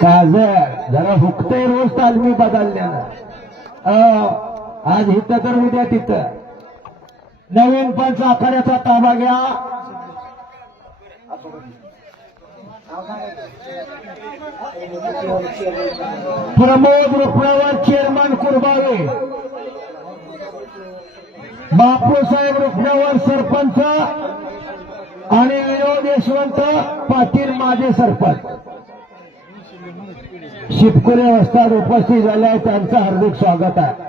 काजळ जरा हुकतंय रोज तालमी बदलल्यानं. आज इथं तर उद्या तिथं. नवीन पंच आखाड्याचा ताबा घ्या. प्रमोद रुपयावर चेअरमन कुरबावे, बापूसाहेब रुपयावर सरपंच आणि विनोद यशवंत पाटील माझे सरपंच शिपकुले वस्ताद उपस्थित झाले आहेत. त्यांचं हार्दिक स्वागत आहे.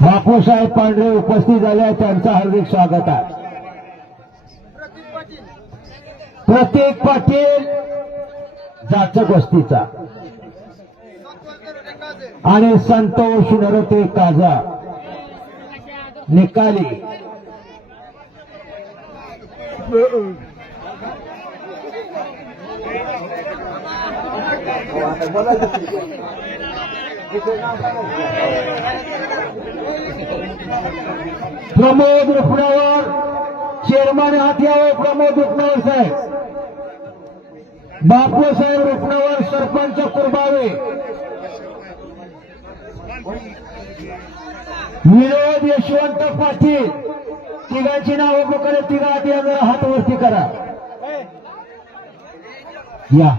बापूसाहेब पांढरे उपस्थित झाले आहेत. त्यांचं हार्दिक स्वागत आहे. प्रत्येक पाटील जाचक वस्तीचा आणि संतोष नरोटे काजा निकाली. प्रमोद रुपणावर चेअरमन हात यावं. प्रमोद रुपणावर साहेब, बापूसाहेब रुपणावर सरपंच कुरबावे, विनोद यशवंत पाटील तिघांची नावं पकडे. तिघा हात या, जरा हात वरती करा. या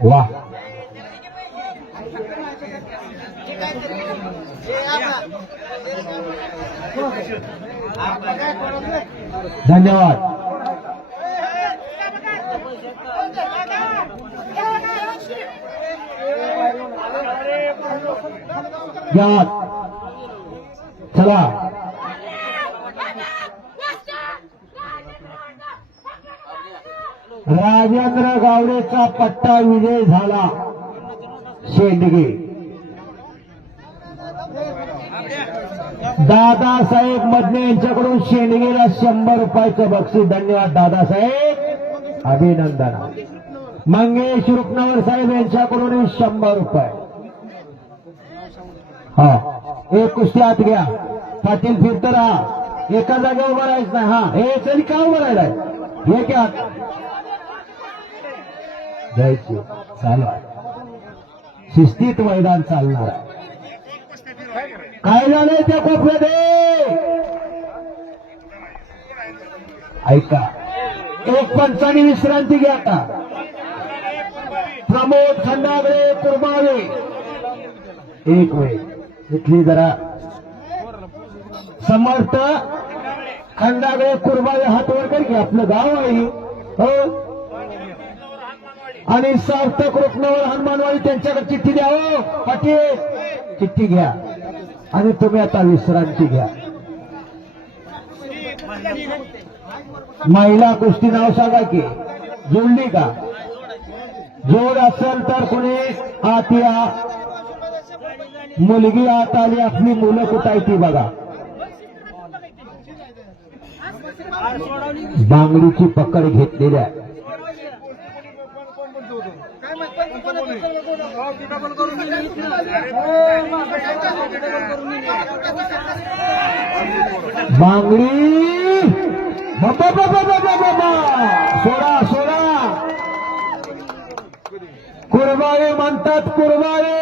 वा धन्यवाद. या चला. राजेंद्र गावडेचा पट्टा विजय झाला. शेंडगे दादासाहेब मदने यांच्याकडून शेंडगेला 100 रुपयाचं बक्षीस. धन्यवाद दादासाहेब, अभिनंदन. मंगेश रुपनवर साहेब यांच्याकडून 100 रुपये. हा, एक कुस्ती आत घ्या. पाटील फिरत राहा, एका जागेवर उभं राहायचं नाही. हा, हे चल का उभं राहिलाय? हे क्या जायची चालू आहे. शिस्तीत मैदान चालणार आहे. काय झालंय त्या कोपऱ्यात? ऐका, एक पंचाने विश्रांती घ्या. आता प्रमोद खंडागळे कुरबावे एक वेळ इथली जरा समर्थ खंडागळे कुरबावे हात वर कर की, आपलं गाव आहे. हो, आणि सार्थक रुपनवर हनुमानवाडी त्यांच्याकडे चिठ्ठी द्या. हो पाटील, चिठ्ठी घ्या आणि तुम्ही आता विश्रांती घ्या. महिला कुस्ती नाव सांगा की जुळली का? जोड असेल तर कोणी आत या. मुलगी आत आली, आपली मुलं कुठं आहे ती बघा. बांगडीची पकड घेतलेल्या बांगडी बाबा बाबा बाबा बाबा सोडा सोडा. कुरबाळे म्हणतात कुरबाळे.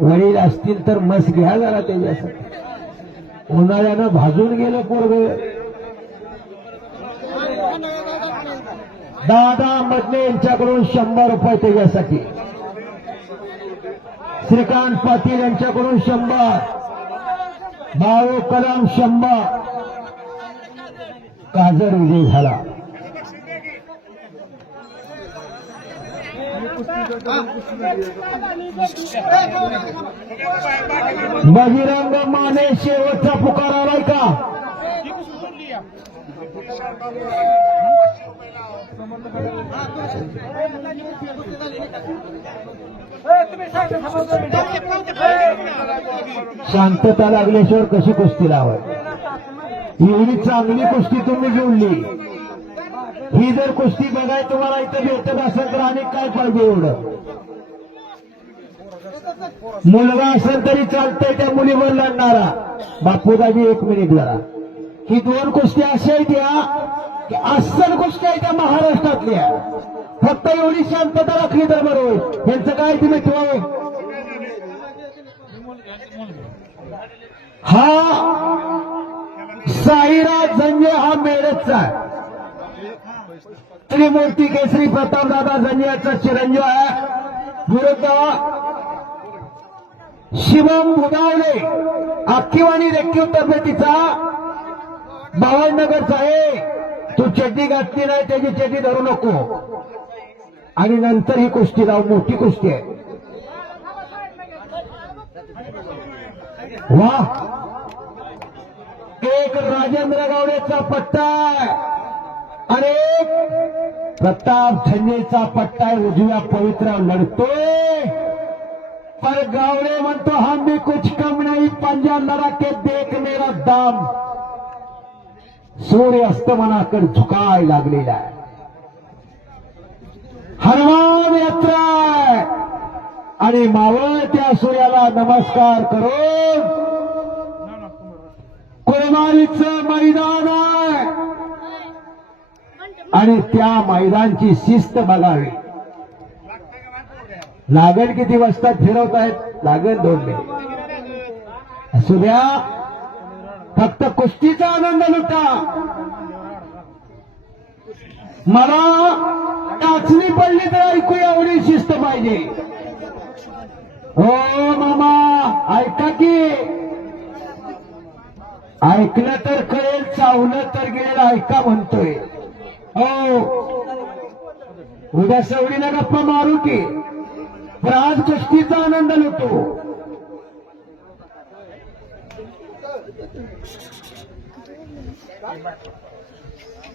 वडील असतील तर मस घ्या जरा त्याच्यासाठी. उन्हाळ्यानं भाजून गेलं पोरगं. दादा मदने यांच्याकडून 100 रुपये त्याच्यासाठी. श्रीकांत पाटील यांच्याकडून 100. भाऊ कदम 100. काजर विजय झाला. बजरंग माने शेवटचा पुकार आलाय का? शांतता लागल्याशिवाय कशी कुस्ती लावाय? एवढी चांगली कुस्ती तुम्ही जोडली. ही जर कुस्ती बघाय तुम्हाला इथं भेटत असेल तर आणि काय पाहिजे एवढं? मुलगा असेल तरी चालतंय त्या मुलीवर लढणारा. बापूदाजी एक मिनिट जरा. ही दोन गोष्टी अशा आहेत या की अस्सल गोष्टी आहेत त्या महाराष्ट्रातल्या. फक्त एवढी शांतता राखली तर बरोबर. यांचं काय तुम्ही ठेवा. हा साईराज जंजे हा मेरठचा आहे. त्रिमूर्ती केसरी प्रतापदादा जंजियाचा चिरंजीव आहे. विरुद्ध शिवम बुधावले आखीवाणी रेखीव तब्येतीचा भावनगरचा आहे. तू चड्डी घातली नाही त्याची चड्डी धरू नको. आणि नंतर ही कुस्ती राव मोठी कुस्ती आहे. वा एक राजेंद्र गावडेचा पट्टा आहे आणि एक प्रताप झंजेचा पट्टा आहे. उजव्या पवित्र लढतोय पर गावडे म्हणतो हम भी कुछ कम नहीं. पंजा लड़ा के देख मेरा दाम. सूर्य अस्तमनाकडे झुकाय लागलेला आहे. हनुमान यात्रा आहे आणि मावळत्या सूर्याला नमस्कार करून कुरबानीचं मैदान आहे आणि त्या मैदानची शिस्त बघावी. लागण किती वाजता फिरवत आहेत. लागण 2 मिनिट असू द्या. फक्त कुस्तीचा आनंद लुटा. मला टाचणी पडली तर ऐकू एवढी शिस्त पाहिजे. हो मामा ऐका की. ऐकलं तर कळेल चावलं तर गेल ऐका म्हणतोय. हो उद्या सवडीला गप्पा मारू की पण आज कुस्तीचा आनंद लुटू.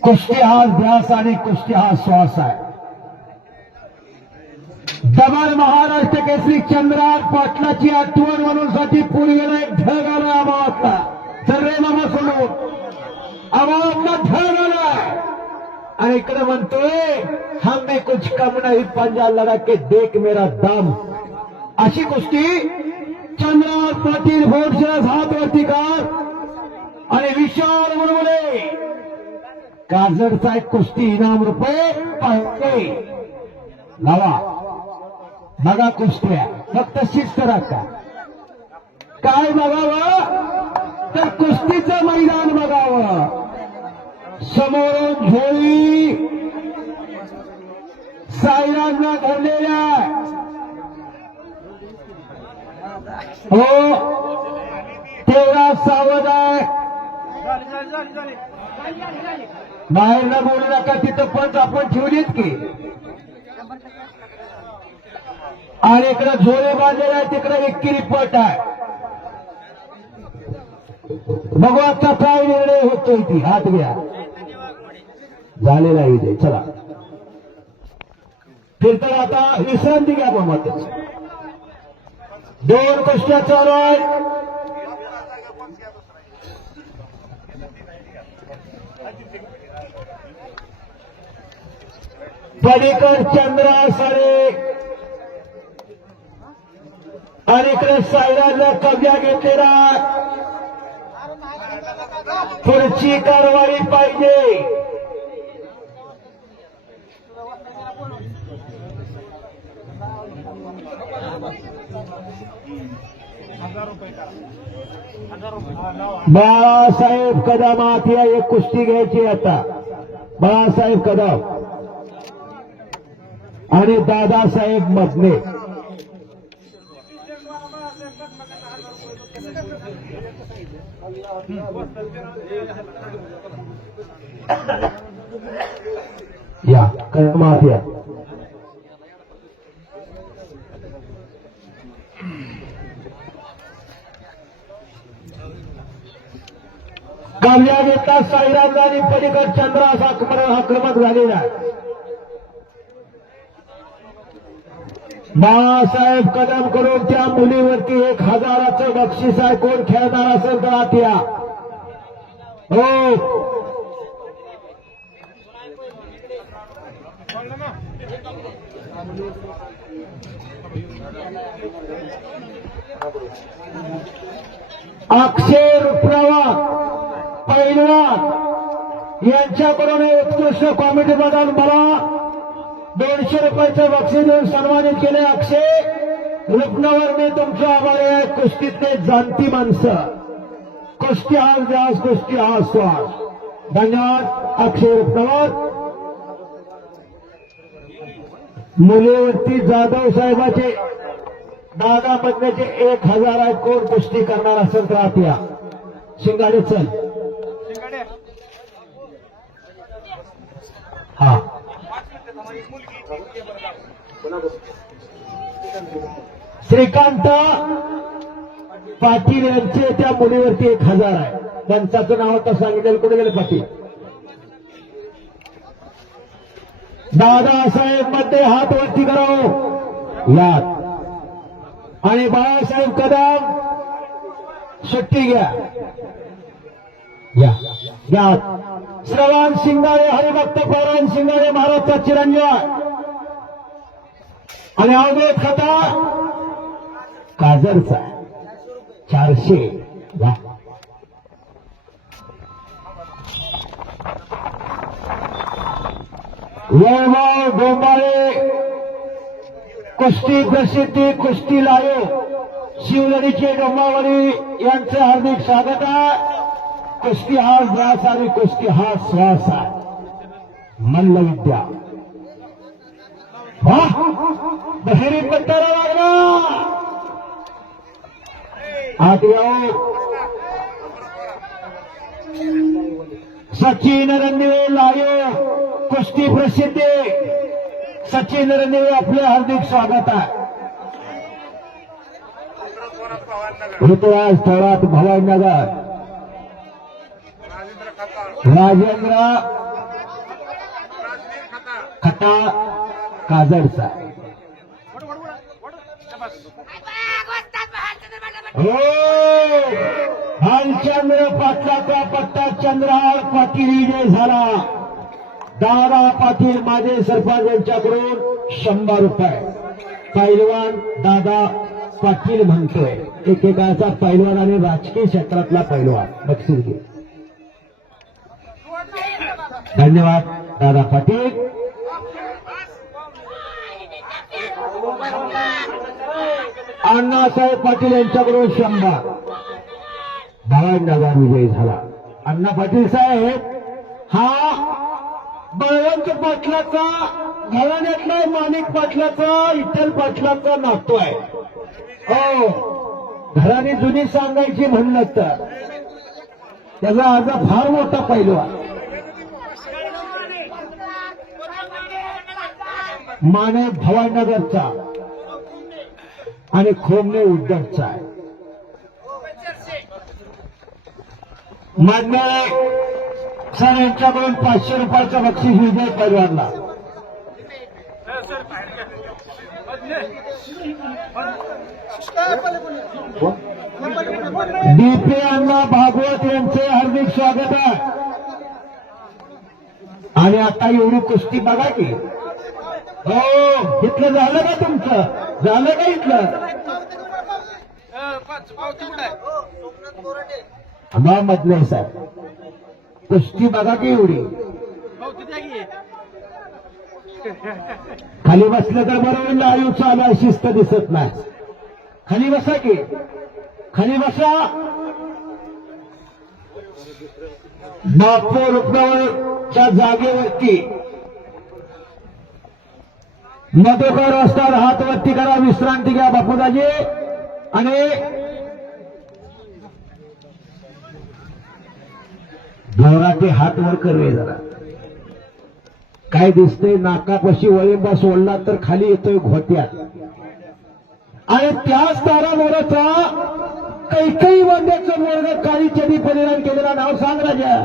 कुस्ती हा ध्यास आणि कुस्ती हा श्वास आहे. दबार महाराष्ट्र केसरी चंद्रहार पाटलाची आठवण म्हणूनसाठी पूर्वीला एक ढग आला आवाजला. सर्वे मामा सोडून आवाजला ढग आलाय आणि इकडे म्हणतोय हम में कुछ कम नहीं. पंजा लगा के देख मेरा दम. अशी कुस्ती चंद्रहार पाटील बोर्डशिराज हातवरती कार आणि विशाल मुळमुळे काजरचा एक कुस्ती इनाम रुपये पाहिजे. लावा बघा कुस्त्या फक्त शिस्त राखा. काय बघावं तर कुस्तीचं मैदान बघावं. समोरून झोळी साईराजला धरलेल्या. हो तेवढा सावध आहे. बाहेरला बोलू नका. तिथं पण आपण ठेवलीत की आणि इकडे झोळे बांधलेला आहे. तिकडे एक किरीपट आहे. बघू आता काय निर्णय होतोय. ती हात घ्या झालेला इथे. चला फिरता आता विश्रांती घ्या. मग 2 कुस्त्या चालू आहेत. पलीकड चंद्रा सारे आणि इकडे साईराजला कब्जा घेतलेला. पुढची कारवाई पाहिजे. बाळासाहेब कदम या एक कुस्ती घ्यायची आता. बाळासाहेब कदम आणि दादासाहेब मधने. या कदमात या. कब्जा घेतला साईराजला आणि पलीकड चंद्रास आक्रमक झालेला. बाळासाहेब कदम करून त्या मुलीवरती 1000चं बक्षीस आहे. कोण खेळणार असेल तर आत या. हो अक्षय रुपरावा पैलवान यांच्याकडून उत्कृष्ट कॉमेडी बद्दल मला 200 रुपयाचं बक्षीस देऊन सन्मानित केले. अक्षय रुपनावरने तुमचं आभार आहे. कुस्तीतले जाणती माणसं, कुस्ती हाच ध्यास, कुस्ती हा श्वास. धन्यवाद अक्षय रुपनावर. मुलीवरती जाधव साहेबाचे दादा मधल्याचे 1000 आहे. कोण कुस्ती करणार असेल तर आत या. शिंगाडे चल. हा श्रीकांत पाटील यांचे त्या मुलीवरती 1000 आहे. पंचाचं नाव आता सांगितलं. कुठे गेले पाटील? दादासाहेब मध्ये हात वरती करावं यात. आणि बाळासाहेब कदम सुट्टी घ्या या या. श्रवण शिंगारे, हरिभक्त पौराण शिंगारे महाराजचा चिरंजीव आणि अवधूत खता काजरचा 400 या. वैभव डोंबाळे कुस्ती प्रसिद्धी कुस्ती लायो शिवलडीचे डोंबावली यांचं हार्दिक स्वागत आहे. कुस्ती हा ध्यास आणि कुस्ती हा श्वास आहे. मल्लविद्या बहिरी पत्तारा लागला. आत येऊ. सचिन रणदिवे लायो कुस्ती प्रसिद्धी सचिन रणदिवे आपले हार्दिक स्वागत आहे. ऋतुराज थोरात भवानीनगर राजेंद्र खटा काजडचा. हो भालचंद्र पाटलाचा पट्टा चंद्रहार पाटील विजय झाला. दादा पाटील माझे सरपंच यांच्याकडून 100 रुपये. पैलवान दादा पाटील म्हणतोय. एकेकाचा पैलवान आणि राजकीय क्षेत्रातला पैलवान. बक्षीस घे. धन्यवाद दादा पाटील. अण्णासाहेब पाटील यांच्याकडून 100. भवानीनगर विजयी झाला. अण्णा पाटील साहेब हा बळवंत पाटलाचा घराण्यातला माणिक पाटलाचा इतर पाटलाचा नातू आहे. हो घराने जुनी सांगायची म्हणलं तर त्याचा आज फार मोठा पैलवान माने भवानीनगरचा आणि खोमने उद्धवचा आहे. मान्य सर यांच्याकडून 500 रुपयाचं बक्षीस विजय पैलवानला. डीपी अण्णा भागवत यांचे हार्दिक स्वागत आहे. आणि आता एवढी कुस्ती बघा की. हो इथलं झालं का तुमचं? झालं का इथलं? मधले साहेब कुस्ती बघा की एवढी. खाली बसलं तर बरोबर लाईव्ह चालू आहे. शिस्त दिसत नाही. खाली बसा की. खाली बसा. बापू रुपनावरच्या जागेवरती मधुकर असतात. हात वरती करा. विश्रांती घ्या बापूदाजी. आणि जोराचे हात वर करवे जरा. काय दिसतंय? नाकापाशी वळिंबा सोडला तर खाली येतोय घोट्यात. आणि त्याच तारामोराचा कैकई वाद्याचं मोरग काळी चडी परिणाम केलेला नाव सांग राजा.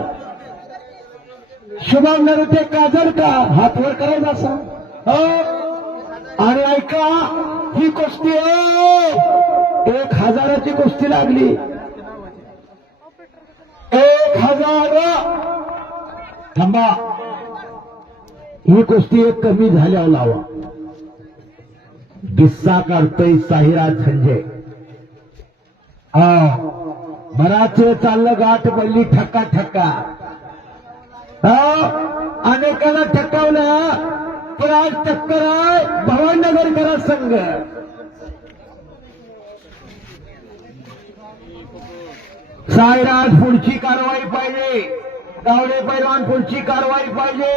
शुभम नरुते काजल का हात वर करायचा असा. हो आणि ऐका ही कुस्ती 1000ची कुस्ती लागली. 1000 थांबा. ही कुस्ती एक कमी झाल्यावर लावा. किस्सा काढतोय साहिराज झंजे. बराच वेळ चाललं गाठ पडली ठक्का ठक्का. अनेकांना ठक्कावलं पण आज टक्कर आहे भवानीनगरकरा संघ. साईराज पुढची कारवाई पाहिजे. गावडे पैलवान पुढची कारवाई पाहिजे.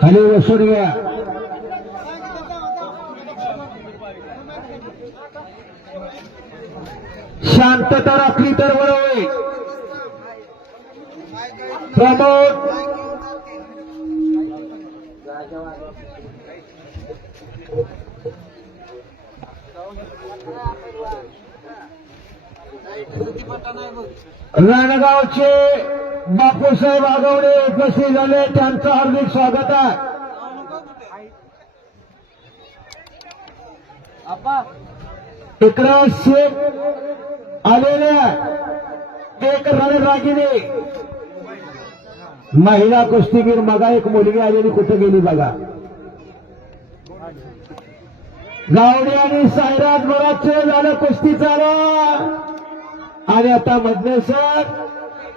खाली बसून घ्या. शांतता राखली तर बरं होईल. प्रमोद रणगावचे बापूसाहेब आगवडे उपस्थित झाले, त्यांचं हार्दिक स्वागत आहे. इकडं शेख आलेले एक रणरागिनी महिला कुस्तीगीर. मगा एक मुलगी आलेली कुठे गेली बघा. गावडे आणि साईराज बराच वेळ झालं कुस्ती चालू आणि आता मधने सर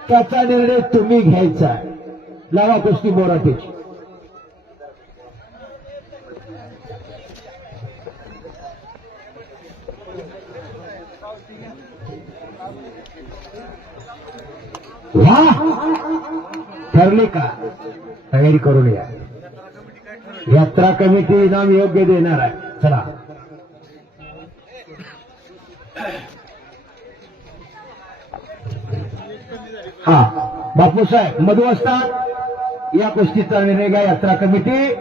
त्याचा निर्णय तुम्ही घ्यायचा. लावा कुस्ती बोराटीची. वा ठरले का? तयारी करून या. यात्रा कमिटी इनाम योग्य देणार आहे. चला बापूसाहेब मधू असतात या कुस्तीचा निर्णय घ्या. यात्रा कमिटी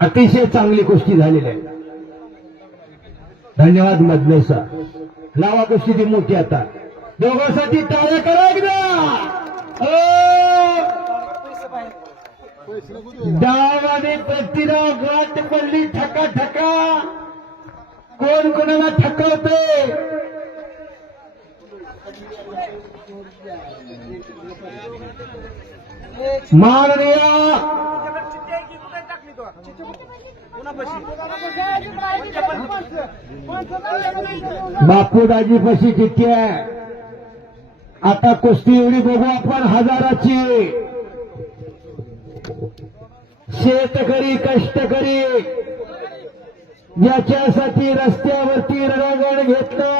अतिशय चांगली कुस्ती झालेली आहे. धन्यवाद मधने सर. लावा कुस्ती ती मोठी. आता दोघांसाठी टाळ्या करा एकदा. डाव आणि प्रतिडाव गाठ पडली ठका ठका. कोण कोणाला ठकवते. माननीय बापूदाजी पशी चिठ्ठी आहे. आता कुस्ती एवढी बघू आपण हजाराची. शेतकरी कष्टकरी ज्याच्यासाठी रस्त्यावरती रणगण घेतला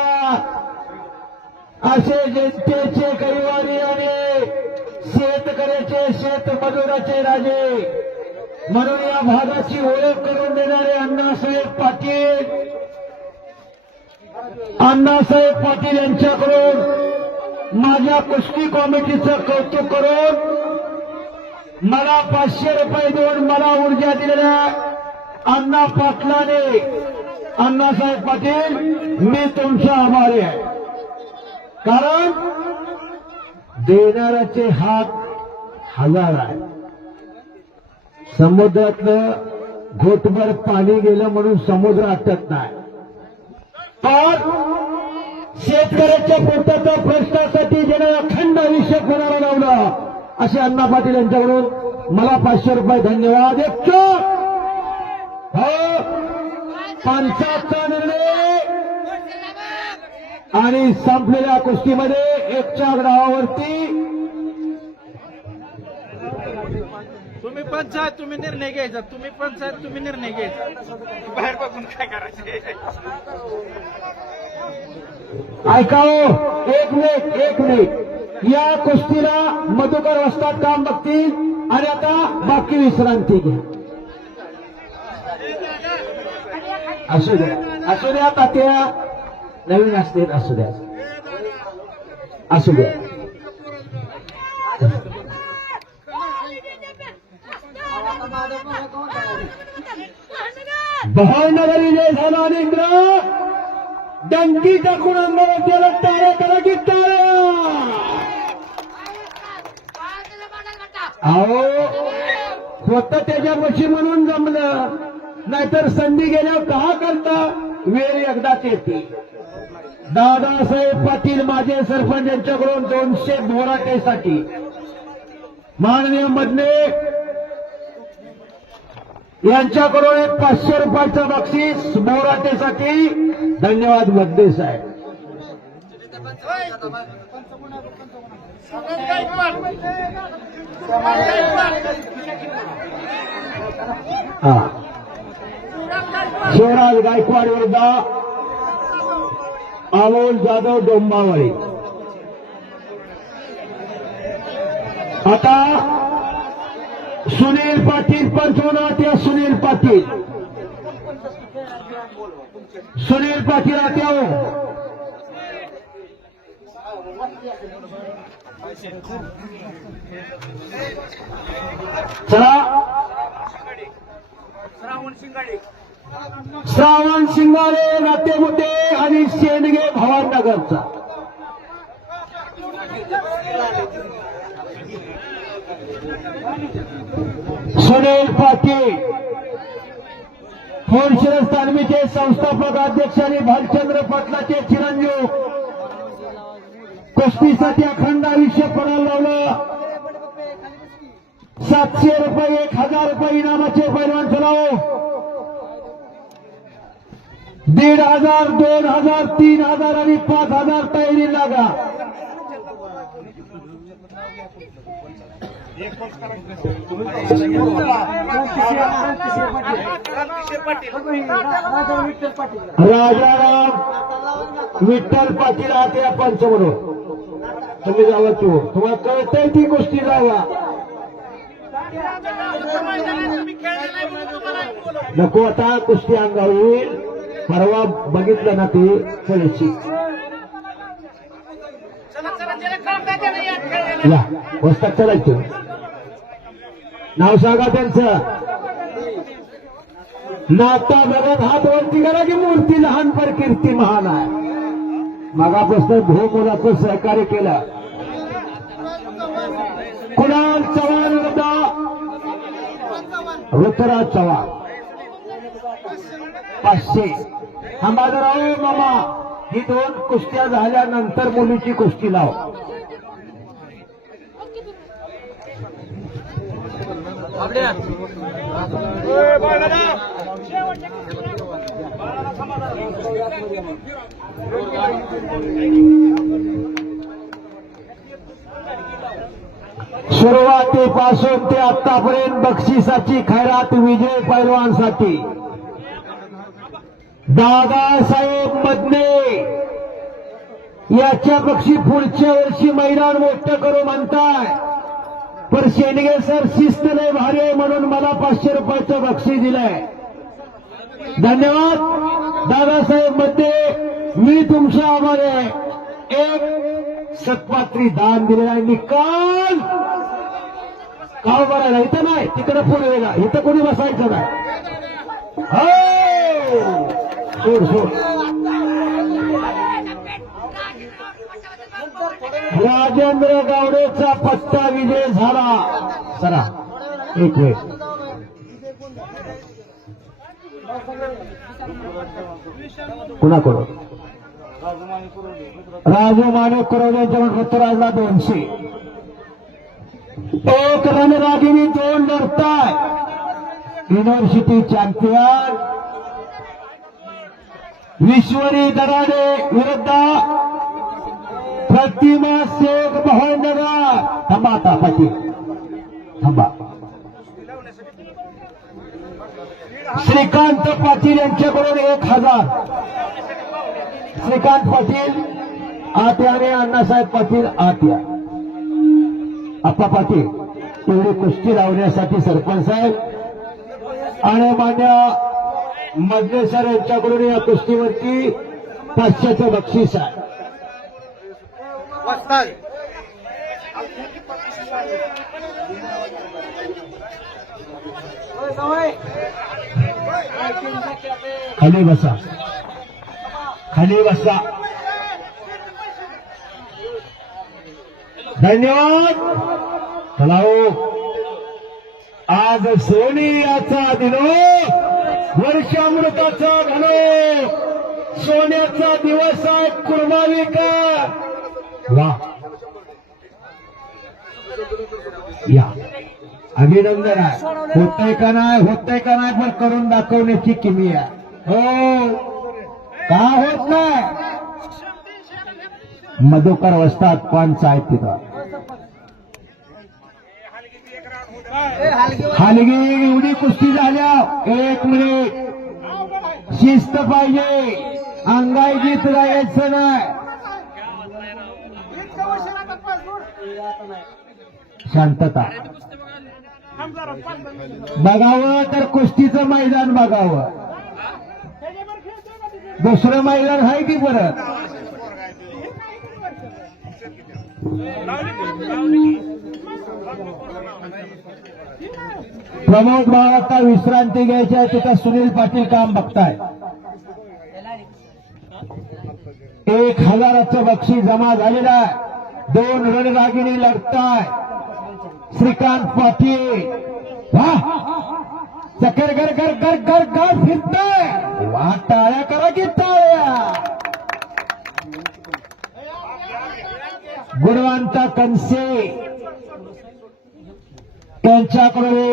असे जनतेचे कैवारी आणि शेतकऱ्याचे शेतमजुराचे राजे म्हणून या भागाची ओळख करून देणारे अण्णासाहेब पाटील. अण्णासाहेब पाटील यांच्याकडून माझ्या कुस्ती कमिटीचं कौतुक करून मला 500 रुपये देऊन मला ऊर्जा दिलेल्या अण्णा पाटलाने अण्णासाहेब पाटील मी तुमचा आभारी आहे. कारण देणाऱ्याचे हात हजार आहे. समुद्रातलं घोटभर पाणी गेलं म्हणून समुद्र आटत नाही. पण शेतकऱ्याच्या पोटाच्या प्रश्नासाठी ज्याने अखंड आयुष्य कोणाला लावलं असे अण्णा पाटील यांच्याकडून मला 500 रुपये धन्यवाद. एक पंचाचा निर्णय आणि संपलेल्या कुस्तीमध्ये 1च्या ग्रावावरती तुम्ही पंचायत तुम्ही निर्णय घ्यायचा. तुम्ही पंचायत तुम्ही निर्णय घ्यायचा. बाहेर बघून काय करायचे. ऐकाओ एक मिनिट. या कुस्तीला मधुकर वस्ताद काम बघतील आणि आता बाकी विश्रांती घ्या. असू द्या तात्या. नवीन असते असू द्या. भवानीनगर विजय झाला आणि इंद्र डंकी टाकून अंगावर त्याला टाळ्या करा की टाळ्या. अहो होतं त्याच्यापाशी म्हणून जमलं. नाहीतर संधी गेल्यावर का करता. वेळ एकदाच येते. दादासाहेब पाटील माजी सरपंच यांच्याकडून 200 बोराटेसाठी. माननीय मधने यांच्याकडून एक 500 रुपयाचं बक्षीस बोराटेसाठी. धन्यवाद मधने साहेब. शिवराज गायकवाड विरुद्ध अमोल जाधव डोंबावळे. आता सुनील पाटील पंच होणार. त्या सुनील पाटील आत्या हो. चला श्रावण शिंगारे नातेमुते आणि शेंडगे भवाननगरचा. सुनील पाटील फोनशिरस तालमीचे संस्थापक अध्यक्ष आणि भालचंद्र पाटलाचे चिरंजीव. कुस्तीसाठी अखंड आयुष्य पणाला लावलं. 700 रुपये 1000 रुपये इनामाचे पैलवान चलाव. 1500 2000 3000 आणि 5000 तयारी लागा. राजाराम विठ्ठल पाटील आहात या पंच म्हणून. तुम्ही जावा चो. तुम्हाला कळतंय ती गोष्टी जावा. नको आता कुस्ती अंगावर येईल. परवा बघितलं ना ते चलशी या वस्तात चलायचं. नाव सांगा त्यांचं. नाता बघत हात वरती करा की मूर्ती लहान पर कीर्ती महान आहे. मागापासून भूमुलाचं सहकार्य केलं. कुणाल चव्हाण विरुद्ध ऋतुराज चव्हाण 500. अंबाजराव मामा ही 2 कुस्त्या झाल्यानंतर मुलीची कुस्ती लाव. सुरुवातीपासून ते आतापर्यंत बक्षिसाची खैरात विजय पैलवानसाठी. दादासाहेब मधने याच्यापेक्षा पुढच्या वर्षी मैदान मोठं करू म्हणताय. पण शेंडगे सर शिस्त नाही भारी आहे म्हणून मला 500 रुपयाचं बक्षीस दिलंय. धन्यवाद दादासाहेब मधने. मी तुमचा आभार आहे. एक सत्पात्री दान दिलेला आहे. निकाल गाव भरायला इथं नाही तिकडे पुढे वेगळा. इथं कोणी बसायचं नाही. हो सोड सोड. राजेंद्र गावडेचा पट्टा विजय झाला. चला एक वेळ कुणाकडून राजू माने कुरवड्याच्या ऋतुराजला 200. एक रणरागिनी 2 लढताय. युनिव्हर्सिटी चॅम्पियन विश्वरी दराडे विरुद्ध प्रतिमा शेख भवाननगर. थांबा आता पाटील थांबा. श्रीकांत पाटील यांच्याकडून 1000. श्रीकांत पाटील आत्या आणि अण्णासाहेब पाटील आत्या. आप्पा पाटील एवढी कुस्ती लावण्यासाठी सरपंच साहेब आणि मान्य मधने सर यांच्याकडून या कुस्तीवरती 500चं बक्षीस आहे. खाली बसा खाली बसा. धन्यवाद. चला हो. आज सोनियाचा दिनो वर्षामृताचा घनो सोन्याचा दिवस आहे कुर्बानी का वा या अभिनंदन आहे होतंय का नाही पण करून दाखवण्याची किमी आहे हो का होत नाही मधुकर वस्ताद पंच आहेत तिथं हलगी एवढी कुस्ती झाल्या 1 मिनिट शिस्त पाहिजे अंगाई गीत गायचं नाही शांतता बघावं तर कुस्तीचं मैदान बघावं दुसरं मैदान आहे की परत प्रमोद भाऊ आता विश्रांती घ्यायची आहे तिथं सुनील पाटील काम बघताय 1000चं बक्षीस जमा झालेलं आहे 2 रणरागिणी लढताय श्रीकांत पाटील वा चकर कर कर कर कर कर फिरताय वा टाळ्या करा की टाळ्या गुणवंत कनसे त्यांच्याकडे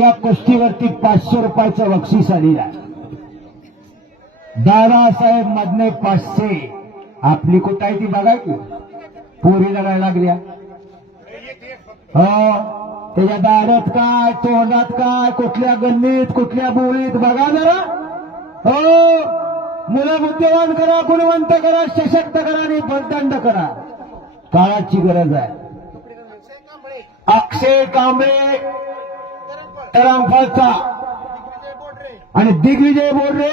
या कुस्तीवरती 500 रुपयाचं बक्षीस आलेलं आहे दादासाहेब मधने 500 आपली कुठं आहे ती बघा की पोरी लढायला लागल्या हो त्याच्या दारात काय तोंडात काय कुठल्या गल्लीत कुठल्या बोळीत बघा जरा हो मुलं बुद्धिवान करा गुणवंत करा सशक्त करा आणि बलदंड करा काळाची गरज आहे अक्षय कांबळे तरंफळचा आणि दिग्विजय बोर्डे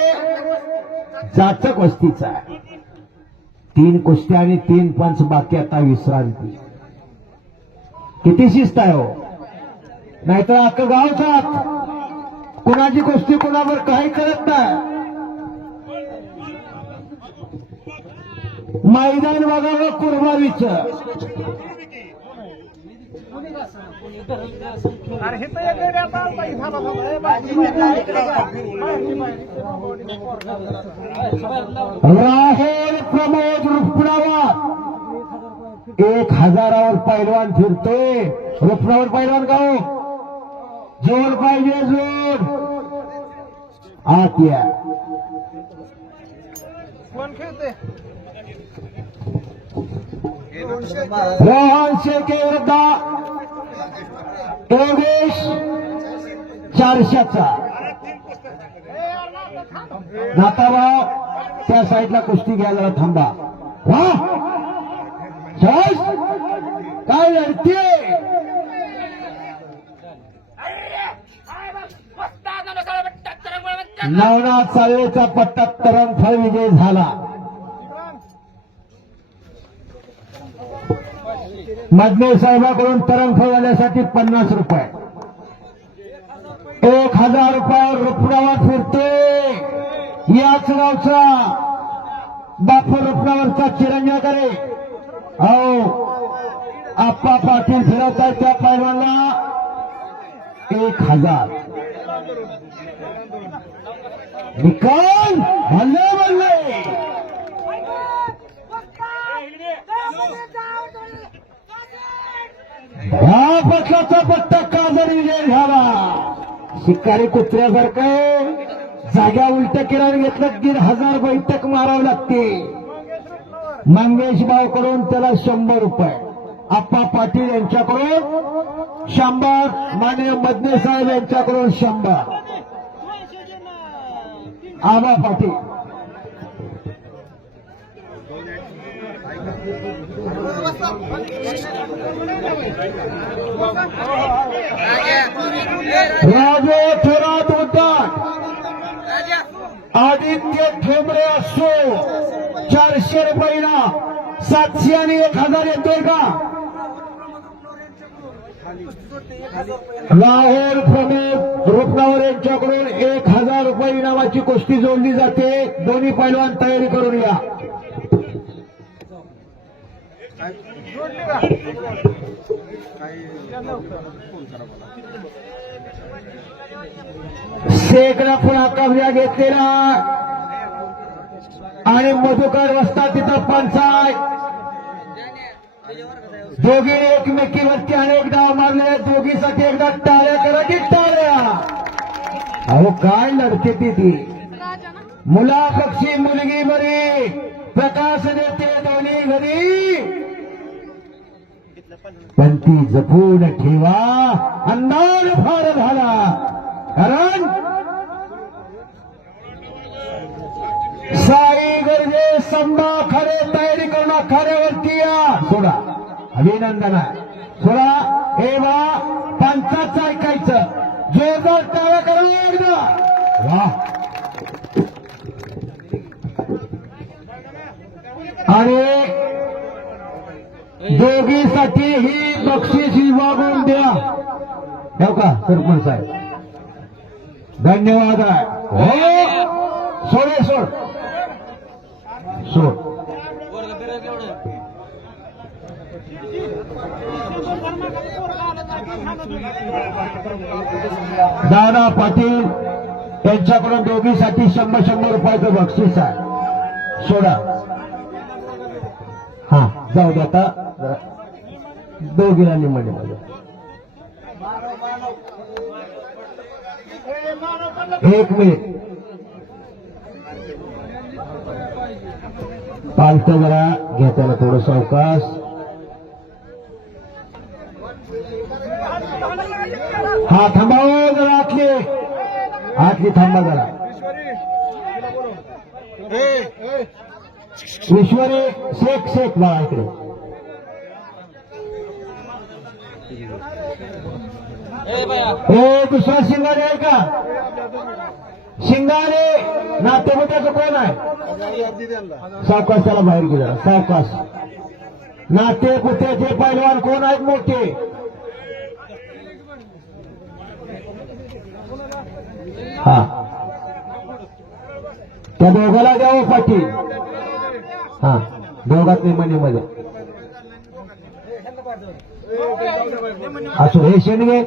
जाचक वस्तीचा 3 कुस्त्या आणि 3 पंच बाकी आता विश्रांती किती शिस्त आहे हो नाहीतर अख्खं गाव साथ कुणाची कुस्ती कुणावर काही करत नाही मैदान बघावं कुर्बानीचं अरे हे तर एक राहुल प्रमोद रुपणावर 1000वर पैलवान फिरतोय रुपणावर पैलवान का हो जोड पाहिजे जोड आत या कोण खेळते रोहन शेळके विरुद्ध योगेश 400चा नाताभाव त्या साईडला कुस्ती घ्यायला थांबा वा काय लढते नवनाथ साळवेचा पट्टा तरंगफळ विजय झाला मधने साहेबाकडून तरंगफळ झाल्यासाठी 50 रुपये 1000 रुपयावर रुपणावर फिरते याच गावचा बापू रुपणावरचा चिरंजीव करे हो आप्पा पाटील फिरत आहेत त्या पैलवानला 1000 निकाल हल्ले बल्ले हा पक्षाचा पट्टा काजर विजय झाला शिकारी कुत्र्यासारखं जाग्या उलट किराण घेतलं 1500 बैठक मारावं लागते मंगेश भाऊ कडून त्याला 100 रुपये आप्पा पाटील यांच्याकडून 100 माननीय मदने साहेब यांच्याकडून 100 आबा पाटील राजे थोरात उद्यान आदित्य ठोंबरे असो 400 रुपयाला 700 आणि 1000 येतोय का राहुल प्रमोद रुपणावर यांच्याकडून 1000 रुपये इनामाची कुस्ती जोडली जाते दोन्ही पैलवान तयारी करून या शेकडा पुन्हा कब्जा घेतलेला आणि मधुकर वस्ता तिथं पंचायत. दोघी एकमेकीवरती अनेक डाव मारले. दोघीसाठी एकदा टाळ्या करा की टाळ्या. अहो काय लढते ती मुला पक्षी मुलगी बरी प्रकाश देते दोन्ही घरी. पण ती जपून ठेवा अंधार फार झाला. कारण साई गरजे संभा खरे तयारी करणं खऱ्यावरती या. सोडा अभिनंदन आहे. सोडा हे बा पंचाचं ऐकायचं. जोरदार टाळ्या करा एकदा. वा. आणि दोघीसाठी ही बक्षीस विभागून द्या. ठेव का सरपंच साहेब. धन्यवाद आहे. हो सोड सोड सोड. दादा पाटील यांच्याकडून दोघीसाठी 100 रुपयाचं बक्षीस आहे. सोडा. हा जाऊ दे आता जरा दोघीला निम्मने मध्ये. एक मिनिट पालत जरा घेताना थोडं सावकाश. हा थांबाव जरा आतली थांबा जरा. ईश्वरी शेख बाळा इकडे. हे दुसरा शिंगारे आहे का? शिंगारे नातेपुत्याचं कोण आहे? सावकाश त्याला बाहेर गेला. सावकाश. नातेपुत्याचे पैलवान कोण आहेत मोठे? हा त्या दोघाला द्यावं पाटील. हा दोघात निमणीमध्ये असो. हे शेंडगे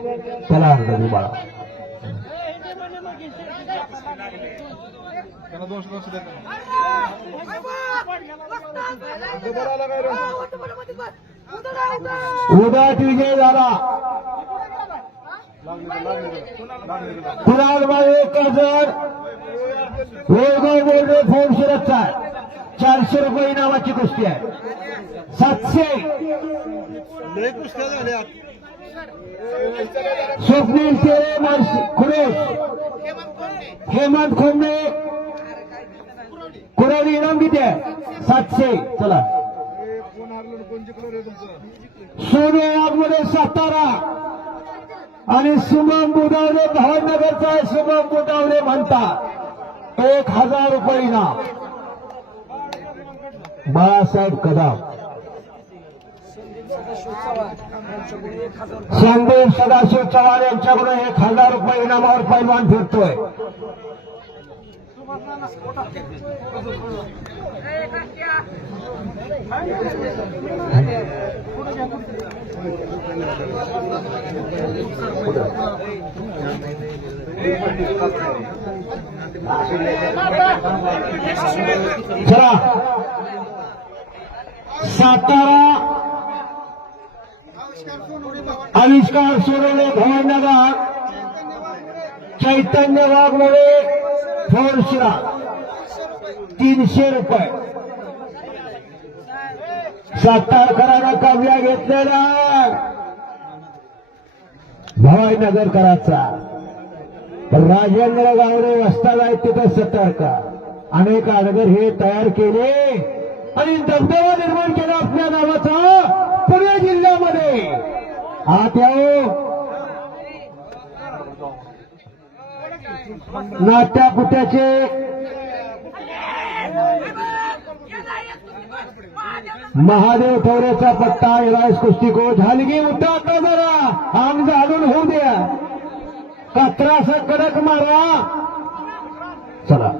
त्याला अर्ध बाळा. उदाट विजय झाला. कुणालबाई 1000 वेळगाव बोर्डे फोन शिरतचा आहे. 400 रुपये इनामाची कुस्ती आहे. 700 स्वप्नील तेरे खुरेश हेमंत खोमणे कुराडी इनाम किती आहे? 700. चला. सोने आगमध्ये सातारा आणि सुमन बुधावले भावनगरचा आहे. सुमन बुधावले म्हणतात 1000 रुपये इनाम. बाळासाहेब कदम. श्यामदेव सदाशिव चव्हाण यांच्याकडून 1000 रुपये इनामावर पैलवान फिरतोय. चला. सातारा आविष्कार सोडवले भावनगर. चैतन्य वाघमोडे फोडशिरा 300 रुपये. सातारकरांना कब्जा घेतलेला भावनगरकरांचा. राजेंद्र गावडे वस्ताद आहेत तिथं सतर्क. अनेक अडगर हे तयार केले आणि दबदबा निर्माण केला आपल्या गावाचा पुणे जिल्ह्यामध्ये. आत यावं. नाट्यापुट्याचे महादेव थोरेचा पट्टा. राईस कुस्ती कोच हलगी उठा का जरा. आम झाडून होऊ द्या. कात्राचा कडक मारा. चला.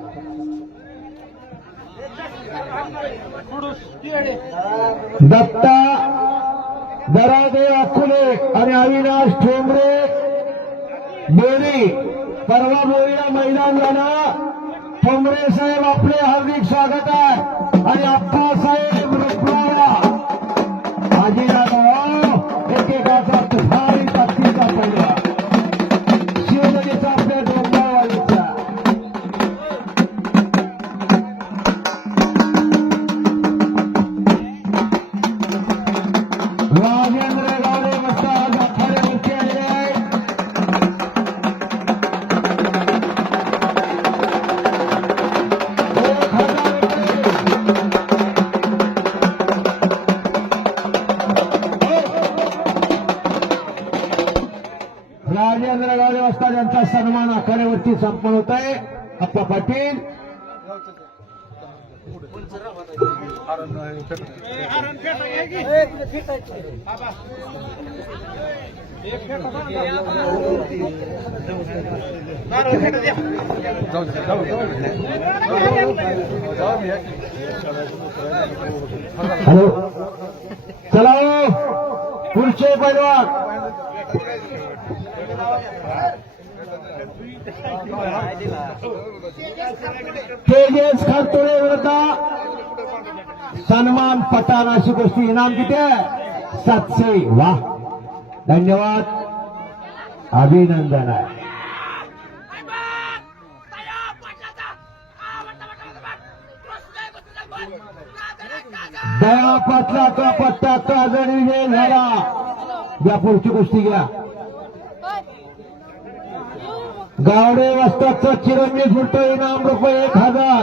दत्ता दरादेव अकुले आणि अविनाश ठोंबरे बोरी. परवा बोरीला मैदान झाला. ठोंबरे साहेब आपले हार्दिक स्वागत आहे आणि अप्पासाहेब रुपवाला आजीराव एकेकाचा तुफारी ताकदीचा पहिला शिवनदीचा आपल्या डोंगरावालीचा राजेंद्र गावडे मस्त आज आखाड्यावरती आलेले आहेत. राजेंद्र गावडे वाजता यांचा सन्मान आखाड्यावरती संपन्न होत आहे. अप्पा पाटील हॅलो चला हो, पुढचे पैलवान तेजस खारतोळे विरुद्ध सन्मान पठाण अशी गोष्टी इनाम किती आहे 700. वा धन्यवाद अभिनंदन आहे. दया पाटलाचा पट्टा ताजणी वेळ झाला. या पुढची गोष्टी घ्या. गावडे वस्तादचा चिरंजीव फुटतो इनाम रुपये 1000.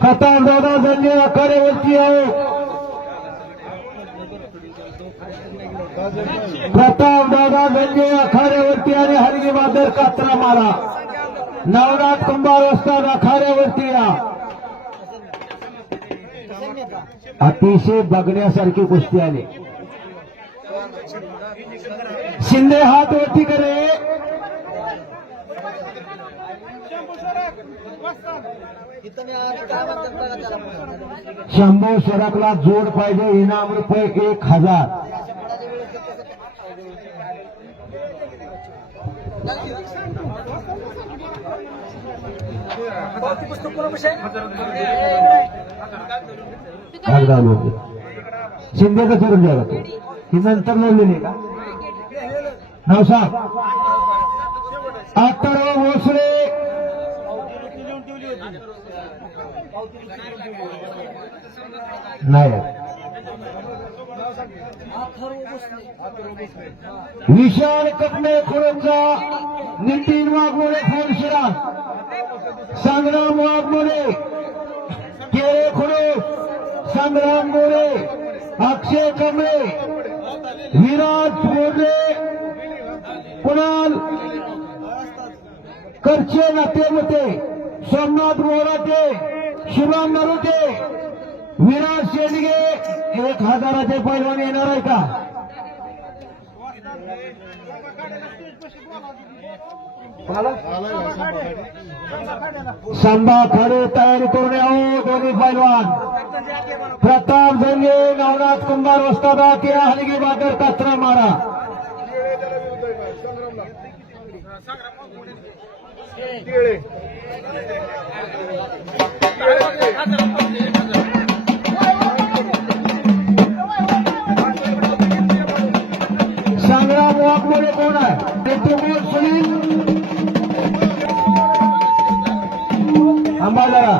प्रताप दादा जंगे आखाड्यावरती आहे. प्रताप दादा जंगे आखाड्यावरती आणि हलगी बहादर कात्रा मारा. नवनाथ कुंभार वस्ताद आखाड्यावरती या. अतिशय बघण्यासारखी कुस्ती आली. शिंदे हात वरती करे. शंभू शरकला जोड पाहिजे. इनाम रुपये 1000. शिंदेचं करून द्या तो ही नंतर नोंदलेली का नावसाहेब अत्तरव भोसले नाही. विशाल कपडे खुरचा नितीन वाघमोडे फोनशिरा संग्राम वाघमोडे केळे खुडे संग्राम मोरे अक्षय कमळे विराज मोरे कुणाल करचे नातेमते सोमनाथ मोराटे शुभम नरुटे विराज शेंडगे 1000चे पैलवान येणार आहे का? संभा खडे तयारी करून यावं दोन्ही पैलवान. प्रताप जंगे नवनाथ कुंभार वस्तादा त्या हलगी बहादर कात्रा मारा. संग्राम वाघमोडे कोण आहे ते तुम्ही सुनील अंबाजरा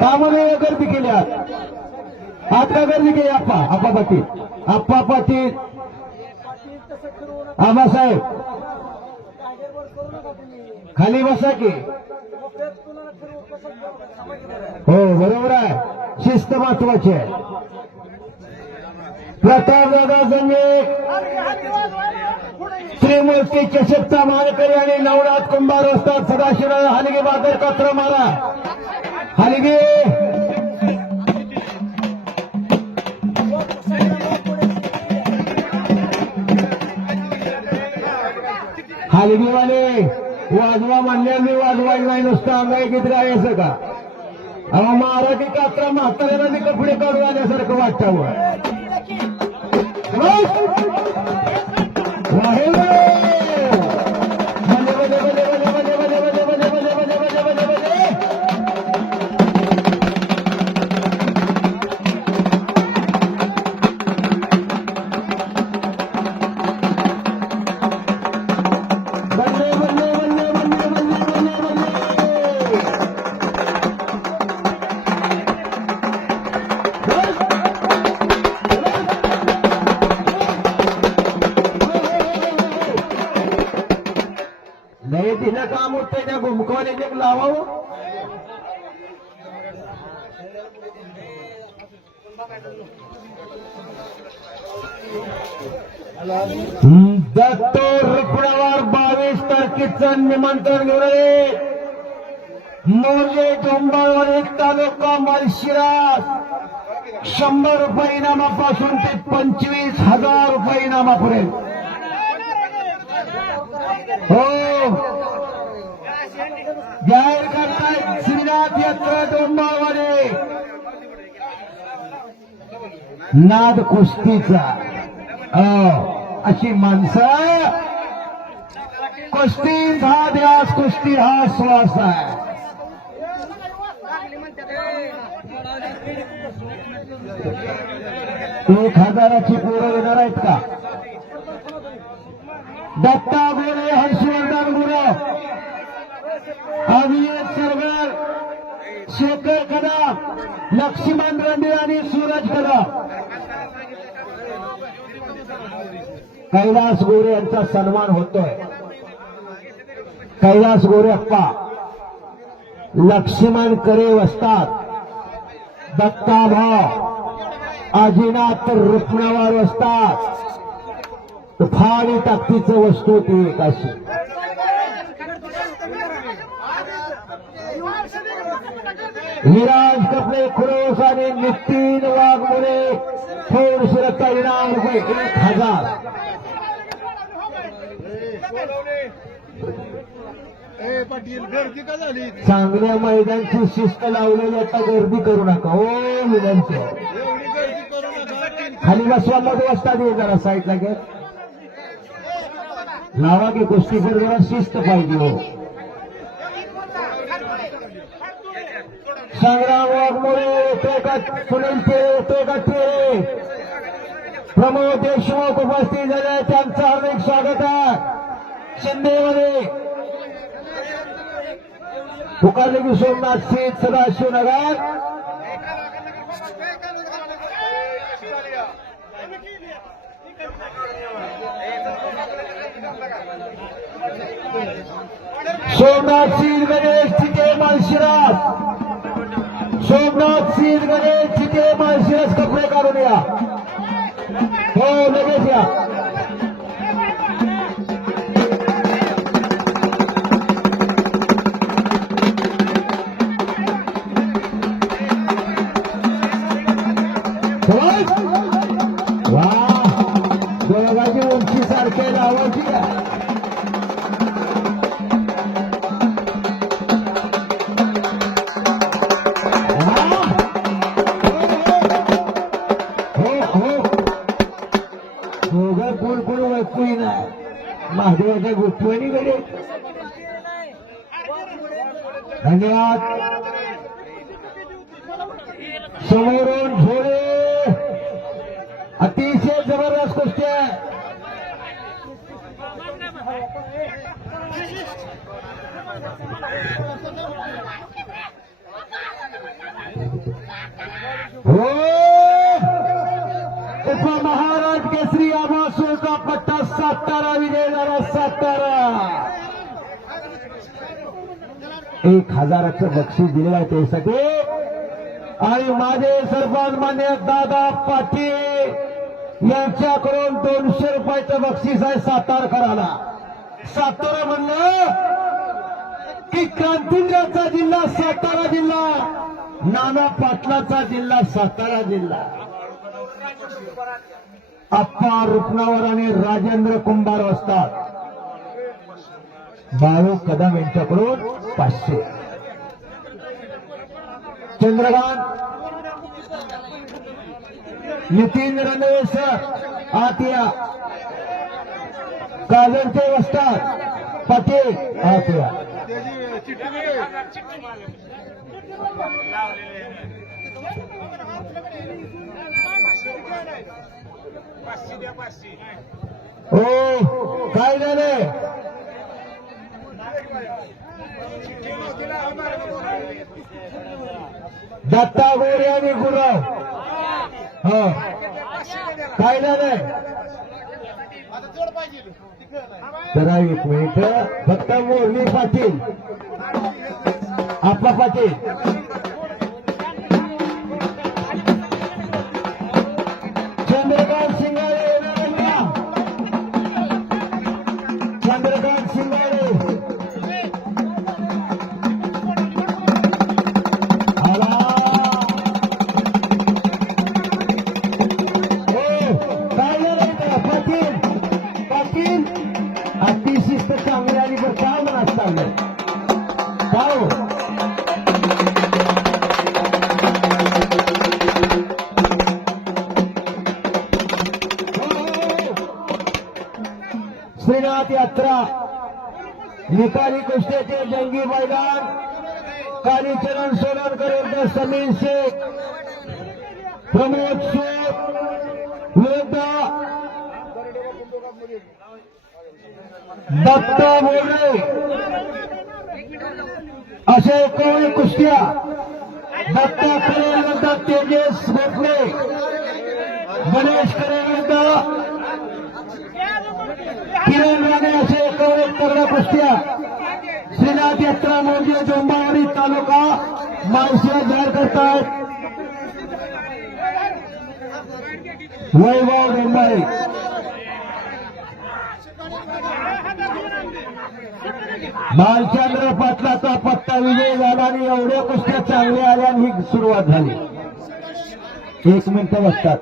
कामाने गर्दी केल्या. आता गर्दी केली. आप्पा पाटील आबासाहेब खाली बसा की. हो बरोबर आहे. शिस्त महत्वाची आहे. प्रतापदादा जंगे त्रिमूर्ती चषकचा मानकरी आणि नवनाथ कुंभार वस्ताद सदाशिव हलगी बहादर कात्रा मारा. हलगी हलगीवाले वाजवा म्हणले मी वाजवायला नाही नुसतं अंगाई गीत गायचं का? अहो मराठी कात्रा म्हाताऱ्याला कपडे काढून आल्यासारखं वाटतं. नाही दिलं काम होत त्या घुमकवाने एक लावावं. दत्तो रुपयावर 22 तारखेचं निमंत्रण घेऊन आले. मोर्जे डोंबाळवाडी तालुका माळशिरस. 100 रुपये इनामापासून ते 25,000 रुपये इनामापर्यंत. हो जाहीर करताय श्रीनाथ यात्रा डोंबाळवाडी नाद कुस्तीचा. अशी माणसं. कुस्ती हा ध्यास, कुस्ती हा श्वास आहे. एक 1000ची पोरं येणार आहेत का? दत्ता गोरे, हर्षवर्धन गोरे, अभिजित सरगर, शेखर कदम, लक्ष्मण रंडे आणि सूरज कदम. कैलास गोरे यांचा सन्मान होतोय. कैलास गोरे अप्पा, लक्ष्मण करे वस्तात, दत्ता भाव, आजीनाथ रुपणावर वस्तात. फाडी ताकदीचं वस्तू ती एक अशी. विराज कपडे खुरोस आणि नितीन वाघमोरे थोडीशी रक्ता इनाम रुपये 1000. पाटील गर्दी का झाली? चांगल्या मैदानची शिस्त लावलेली. आता गर्दी करू नका हो मुलांची. एवढी गर्दी करू नका. खाली बसवा, मध्ये वाजता दे जरा साईडला घे. लावा की कुस्तीवर जरा शिस्त पाहिजे हो. संग्राम वाघमोरे येतोय का? सुनील पेरे येतोय का? पेरे प्रमोद देशमुख उपस्थित झाले, त्यांचं हार्दिक स्वागत आहे. शिंदेमध्ये पुकारले की सोमनाथ सीट सदाशिवनगर. सोमनाथ सीट गणेश तिथे माळशिरस. सोमनाथ सीट गणेश तिथे माळशिरस. कपडे काढून या. हो लगेच या. वा दोघांची उंची सारखे लावायची. दोघं कोण कोण ओळखूही नाही. महादेवाच्या गोठवणी कडे. धन्यवाद. समोरून झोळे. अतिशय जबरदस्त कुस्ती आहे. हो उपमहाराज केसरी आबासूचा पट्टा 7 विजय झाला. 7 1000चं बक्षीस दिलेलं आहे त्यासाठी. आणि माझे सरपंच मान्य दादा पाटील यांच्याकडून 200 रुपयाचं बक्षीस आहे सातारकराला. सातारा म्हणलं की क्रांतिज्ञाचा जिल्हा सातारा जिल्हा, नाना पाटलाचा जिल्हा सातारा जिल्हा. अप्पा रुपनावर आणि राजेंद्र कुंभार असतात. बाळू कदम यांच्याकडून 500. चंद्रकांत नितीन रणवे सर आत या. काजलचे वस्ताद पाटील आत या. हो काय झालं? दत्ता गोरे आणि गुरुराव. हो काय झालंय? जरा एक मिनिट फक्त मोरली पाटील आप्पा पाटील चंद्रकांत सिंगारे येणार का? चंद्रकांत सिंगारे आला. हो काय झालंय का पाटील? पाटील अतिशिस्त चांगली आणि बरं काय म्हणत चाललंय का हो? श्रीनाथ यात्रा निकाली कुस्त्याचे जंगी मैदान कालीचरण सोलनकर विरुद्ध समीर शेख प्रमोद शेख विरुद्ध दत्ता बोर्डे अशा 91 कुस्त्या. दत्ता खरे विरुद्ध तेजस गोखले, गणेश खरे विरुद्ध किरण राणे असे 91 तगड्या कुस्त्या श्रीनाथ यात्रा म्हणजे डोंबावली तालुका माळशिरस जाहीर करतायत. वैभव डोंबाळे भालचंद्र पाटलाचा पट्टा विजय झाला आणि एवढ्या कुस्त्या चांगल्या आल्या आणि ही सुरुवात झाली. 1 मिनिट बसतात.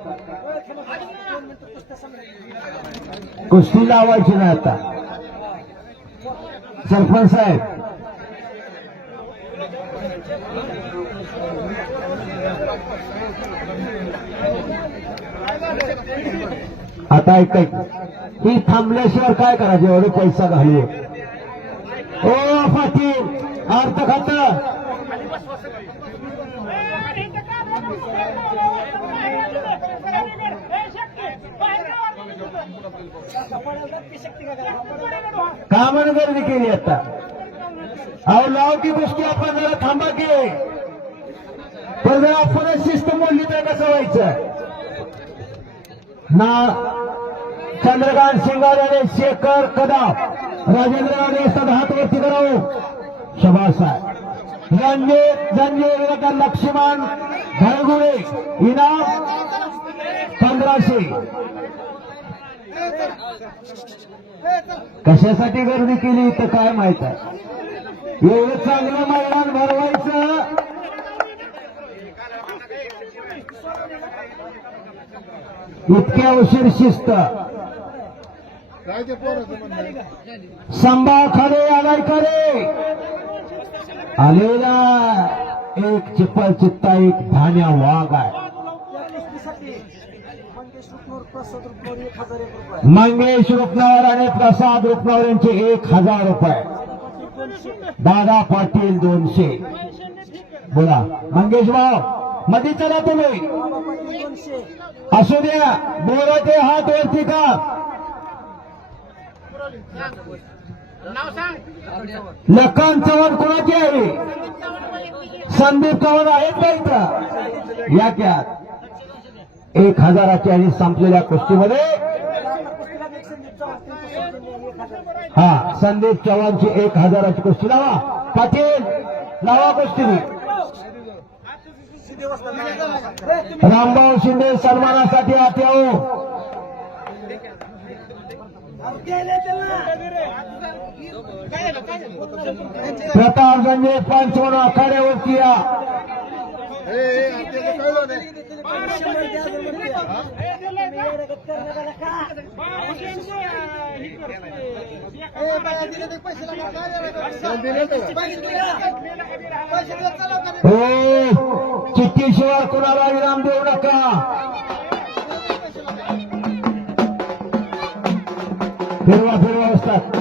कुस्ती लावायची नाही आता. सरपंच साहेब आता ऐकाय ही थांबल्याशिवाय काय करायचे? एवढे पैसा घालू. ओ पाटील अर्थ खातं कामानं गर्दी केली आता. अहो लाव की गोष्टी आपण जरा थांबा की. पण जर आपण शिस्त मोडली तर कसं व्हायचं ना? चंद्रकांत सिंगारे शेखर कदम राजेंद्र राणे हात वरती करावं. शबास आहे. जंजीर लक्ष्मण धळगुळे इनाम 1500. कशासाठी गर्दी केली तर काय माहित आहे? एवढं चांगलं मैदान भरवायचं. इतक्या उशीर शिस्त. संभा खरे आलाय खरे आलेला एक चिप्पल चित्ता एक धान्या वाघ आहे. मंगेश रुपनवर आणि प्रसाद रुपनवर यांचे 1000 रुपये. दादा पाटील 200. बोला मंगेश भाऊ मध्ये चला तुम्ही. असू द्या बोराचे हात वरती का. लखन चव्हाण कोणाची आहे? संदीप चव्हाण आहेत का इथं? या क्या 1000ची आणि संपलेल्या कुस्तीमध्ये हा संदीप चव्हाणची 1000ची कुस्ती लावा. पाटील लावा कुस्ती. रामभाऊ शिंदे सन्मानासाठी आत यावं. प्रताप गंजे पंच म्हणून आखाड्यावरती या. हो चिठ्ठीशिवाय कुणाला इनाम देऊ नका. फिरवा फिरवा असतात.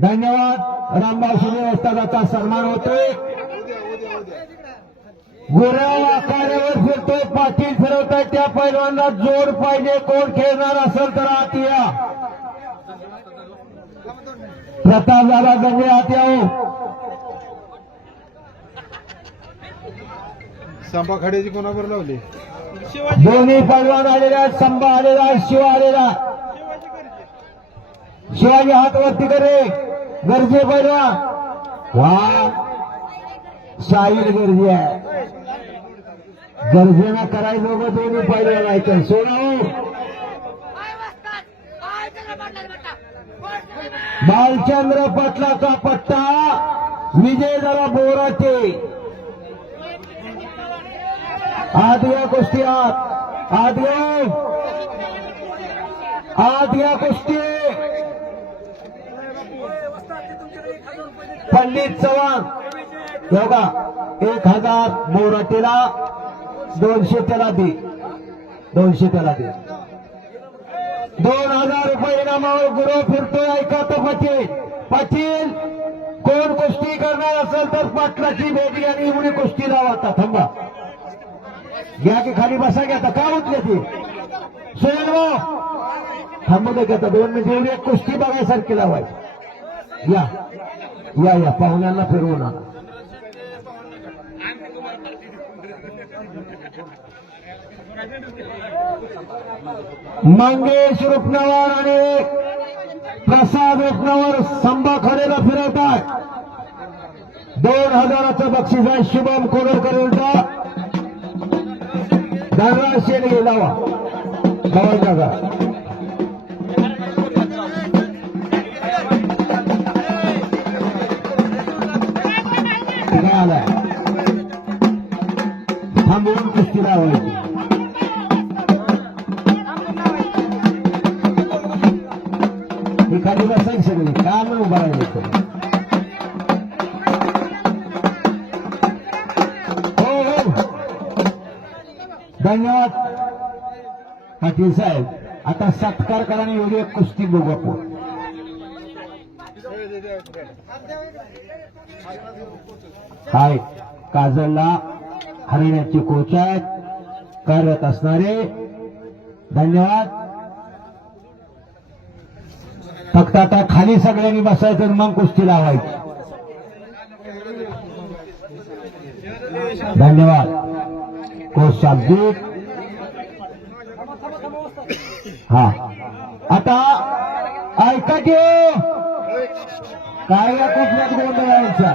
धन्यवाद. रामभाऊ शिंदे वस्तादाचा सन्मान होतोय. गोऱ्या आकारावर फिरतोय, पाटील फिरवताय. त्या पैलवानला जोड पाहिजे. कोण खेळणार असेल तर आत या. प्रताप दादा गंगे आत यावं. संपा खड्याची कोणावर लावली? दोन्ही पैलवान आलेले आहेत. संभा आलेला आहे, शिवा आलेला. शिवाजी हात वरती करे. गरजे पैलवान. वा शाहीर गरजे आहे. गरजेनं करायचं ग दोन्ही पैलवान ऐकून सोडावं. बालचंद्र पाटलाचा पट्टा. विजय जरा बोराटे. आत या कुस्ती. आत या कुस्ती. पंडित चव्हाण योगा 1000 बोराटेला. 200 त्याला दे. 200 त्याला दे. 2000 रुपये इनामावर गुरु फिरतोय. ऐका तर पाटील कोण कुस्ती करणार असेल तर पाटलाची भेटी आणि एवढी कुस्ती लावा. आता थांबा. घ्या की खाली बसा. घ्या आता काय उठले ती सोयन थांबू दे. घेता 2 मिनिट. एवढी एक कुस्ती बघायसारखी लावायची. या या या पाहुण्यांना फिरवून आणा. मंगेश रुपनवर आणि प्रसाद रुपनवर संभा खडेला फिरवतात. 2000चं बक्षीस आहे. शुभम कोरडकर उलटा. धनराज शेडगे लावा. भवन जागा. आलाय. थांबवून कुस्ती लावायची. एखादी बसायची सगळी. काम उभा राहिलं. हो हो धन्यवाद पाटील साहेब. आता सत्कार करा आणि एवढी एक कुस्ती बघू आपण. हाय काजलला हरियाणाचे कोच आहेत. कार्यरत असणारे. धन्यवाद. फक्त आता खाली सगळ्यांनी बसायचं मग कुस्ती लावायची. धन्यवाद कोच शाब्दिक. हा आता ऐका की काय या कुठल्याच गोंधळ यायचा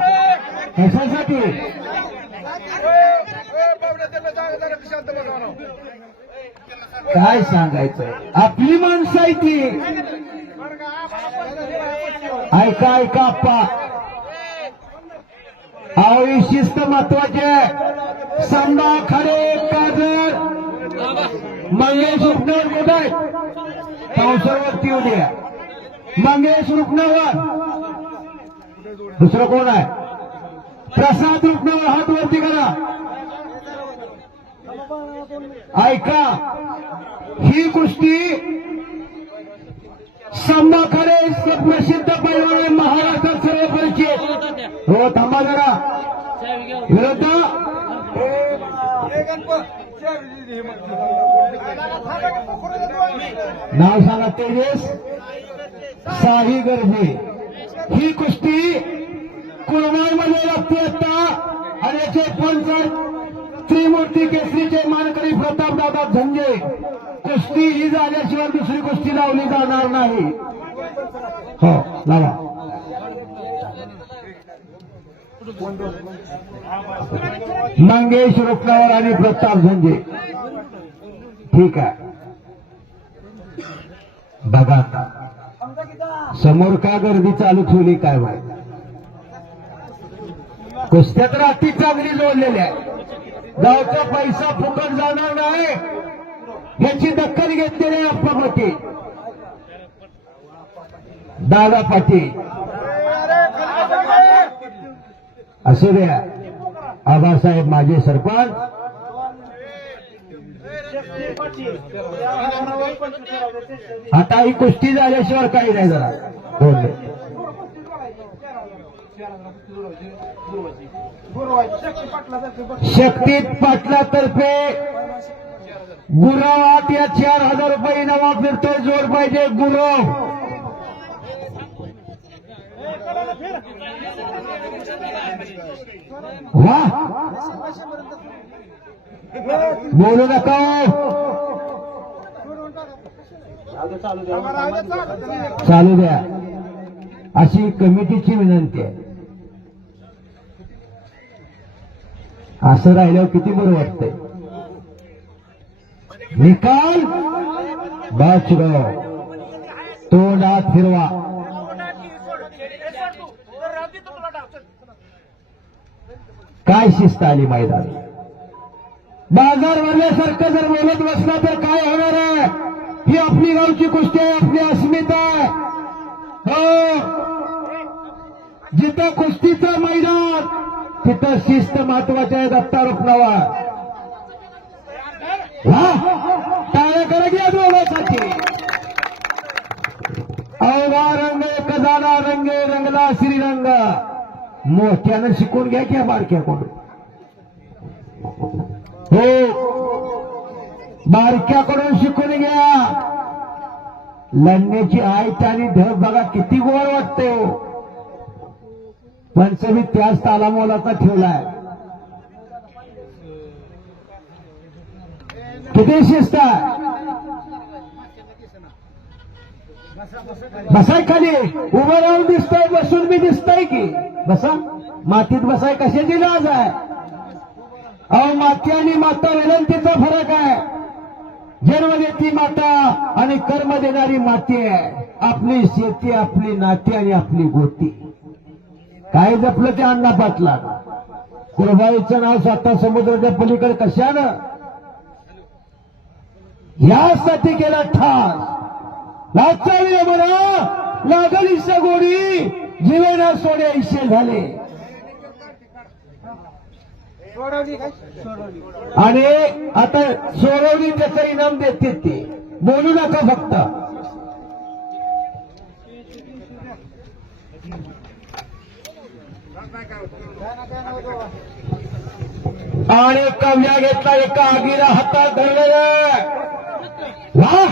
कशासाठी? काय सांगायचंय. आपली माणसं आहे ती. ऐका ऐका आप्पा. अहो शिस्त महत्वाची आहे. संभा खडे काजर मंगेश रुपनवर मोदाय पावसावरती येऊ द्या. मंगेश रुपनवर. दुसरं कोण आहे? प्रसाद रुपनवर. हात वरती करा. ऐका ही कुस्ती संभा खडे प्रसिद्ध पैलवान महाराष्ट्रात सर्व परिचित. हो थांबा जरा. विरुद्ध नाव सांगा. तेजस शाही गरजे. ही कुस्ती कुळमाईमध्ये लागते आता. आणि याचे पंच त्रिमूर्ती केसरीचे मानकरी प्रतापदादा झंजे. कुस्ती ही झाल्याशिवाय दुसरी कुस्ती लावली जाणार नाही. हो लावा. मंगेश रुपनवर आणि प्रताप झंजे. ठीक आहे बघा आता समोर का गर्दी चालू ठेवली काय माहिती. कुस्त्या तर अति चांगली जोडलेल्या आहे. गावचा पैसा फुकट जाणार नाही याची दखल घेतलेली आहे अप्पा पाटील, दादा पाटील. असू द्या आबासाहेब माझे सरपंच. आता ही कुस्ती झाल्याशिवाय काही नाही. जरा बोलले शक्तीत पाटलातर्फे गुरव आत या 4,000 रुपये नवा फिरतोय. जोर पाहिजे गुरव. वा बोलू नका. चालू द्या अशी कमिटीची विनंती आहे. असं राहिल्यावर किती बरं वाटतंय. निकाल बाचगाव तोंडात फिरवा. काय शिस्त आली मैदान. बाजार भरल्यासारखं जर बोलत बसला तर काय होणार आहे. ही आपली गावची कुस्ती आहे, आपली अस्मिता आहे. हो जिथं कुस्तीचं मैदान तिथं शिस्त महत्वाची आहे. दत्ता रुपनवा टाळ्या करा घ्या दोघांसाठी. अवघा रंग एक झाला रंगे रंगला श्रीरंग. मोठ्यानं शिकून घ्या की बारक्याकडून. हो बारक्याकडून शिकून घ्या. लढण्याची आयत आणि ढग बघा किती गोड वाटते हो. पंचमी त्याच तालामोलाचा ठेवलाय. किती शिस्त आहे. बसाय खाली उभं राहून दिसतंय, बसून बी दिसतंय की. बसा मातीत बसाय कशाची लाज आहे. अहो माती आणि माता विनंतीचा फरक आहे. जन्म देती माता आणि कर्म देणारी माती आहे. आपली शेती, आपली नाती आणि आपली गोती. काय जपलं ते अण्णा पाटला. कुरबाईचं नाव स्वतः समुद्राच्या पलीकडे कशानं यासाठी केला ठास. लाचावी म्हणा लागली सगोडी जीवेना सोडे ऐशे झाले. आणि आता सोडवली त्याचं इनाम देते ते. बोलू नका फक्त. आणि कव्या घेतला एका आगीला हातात धरलेलं. वा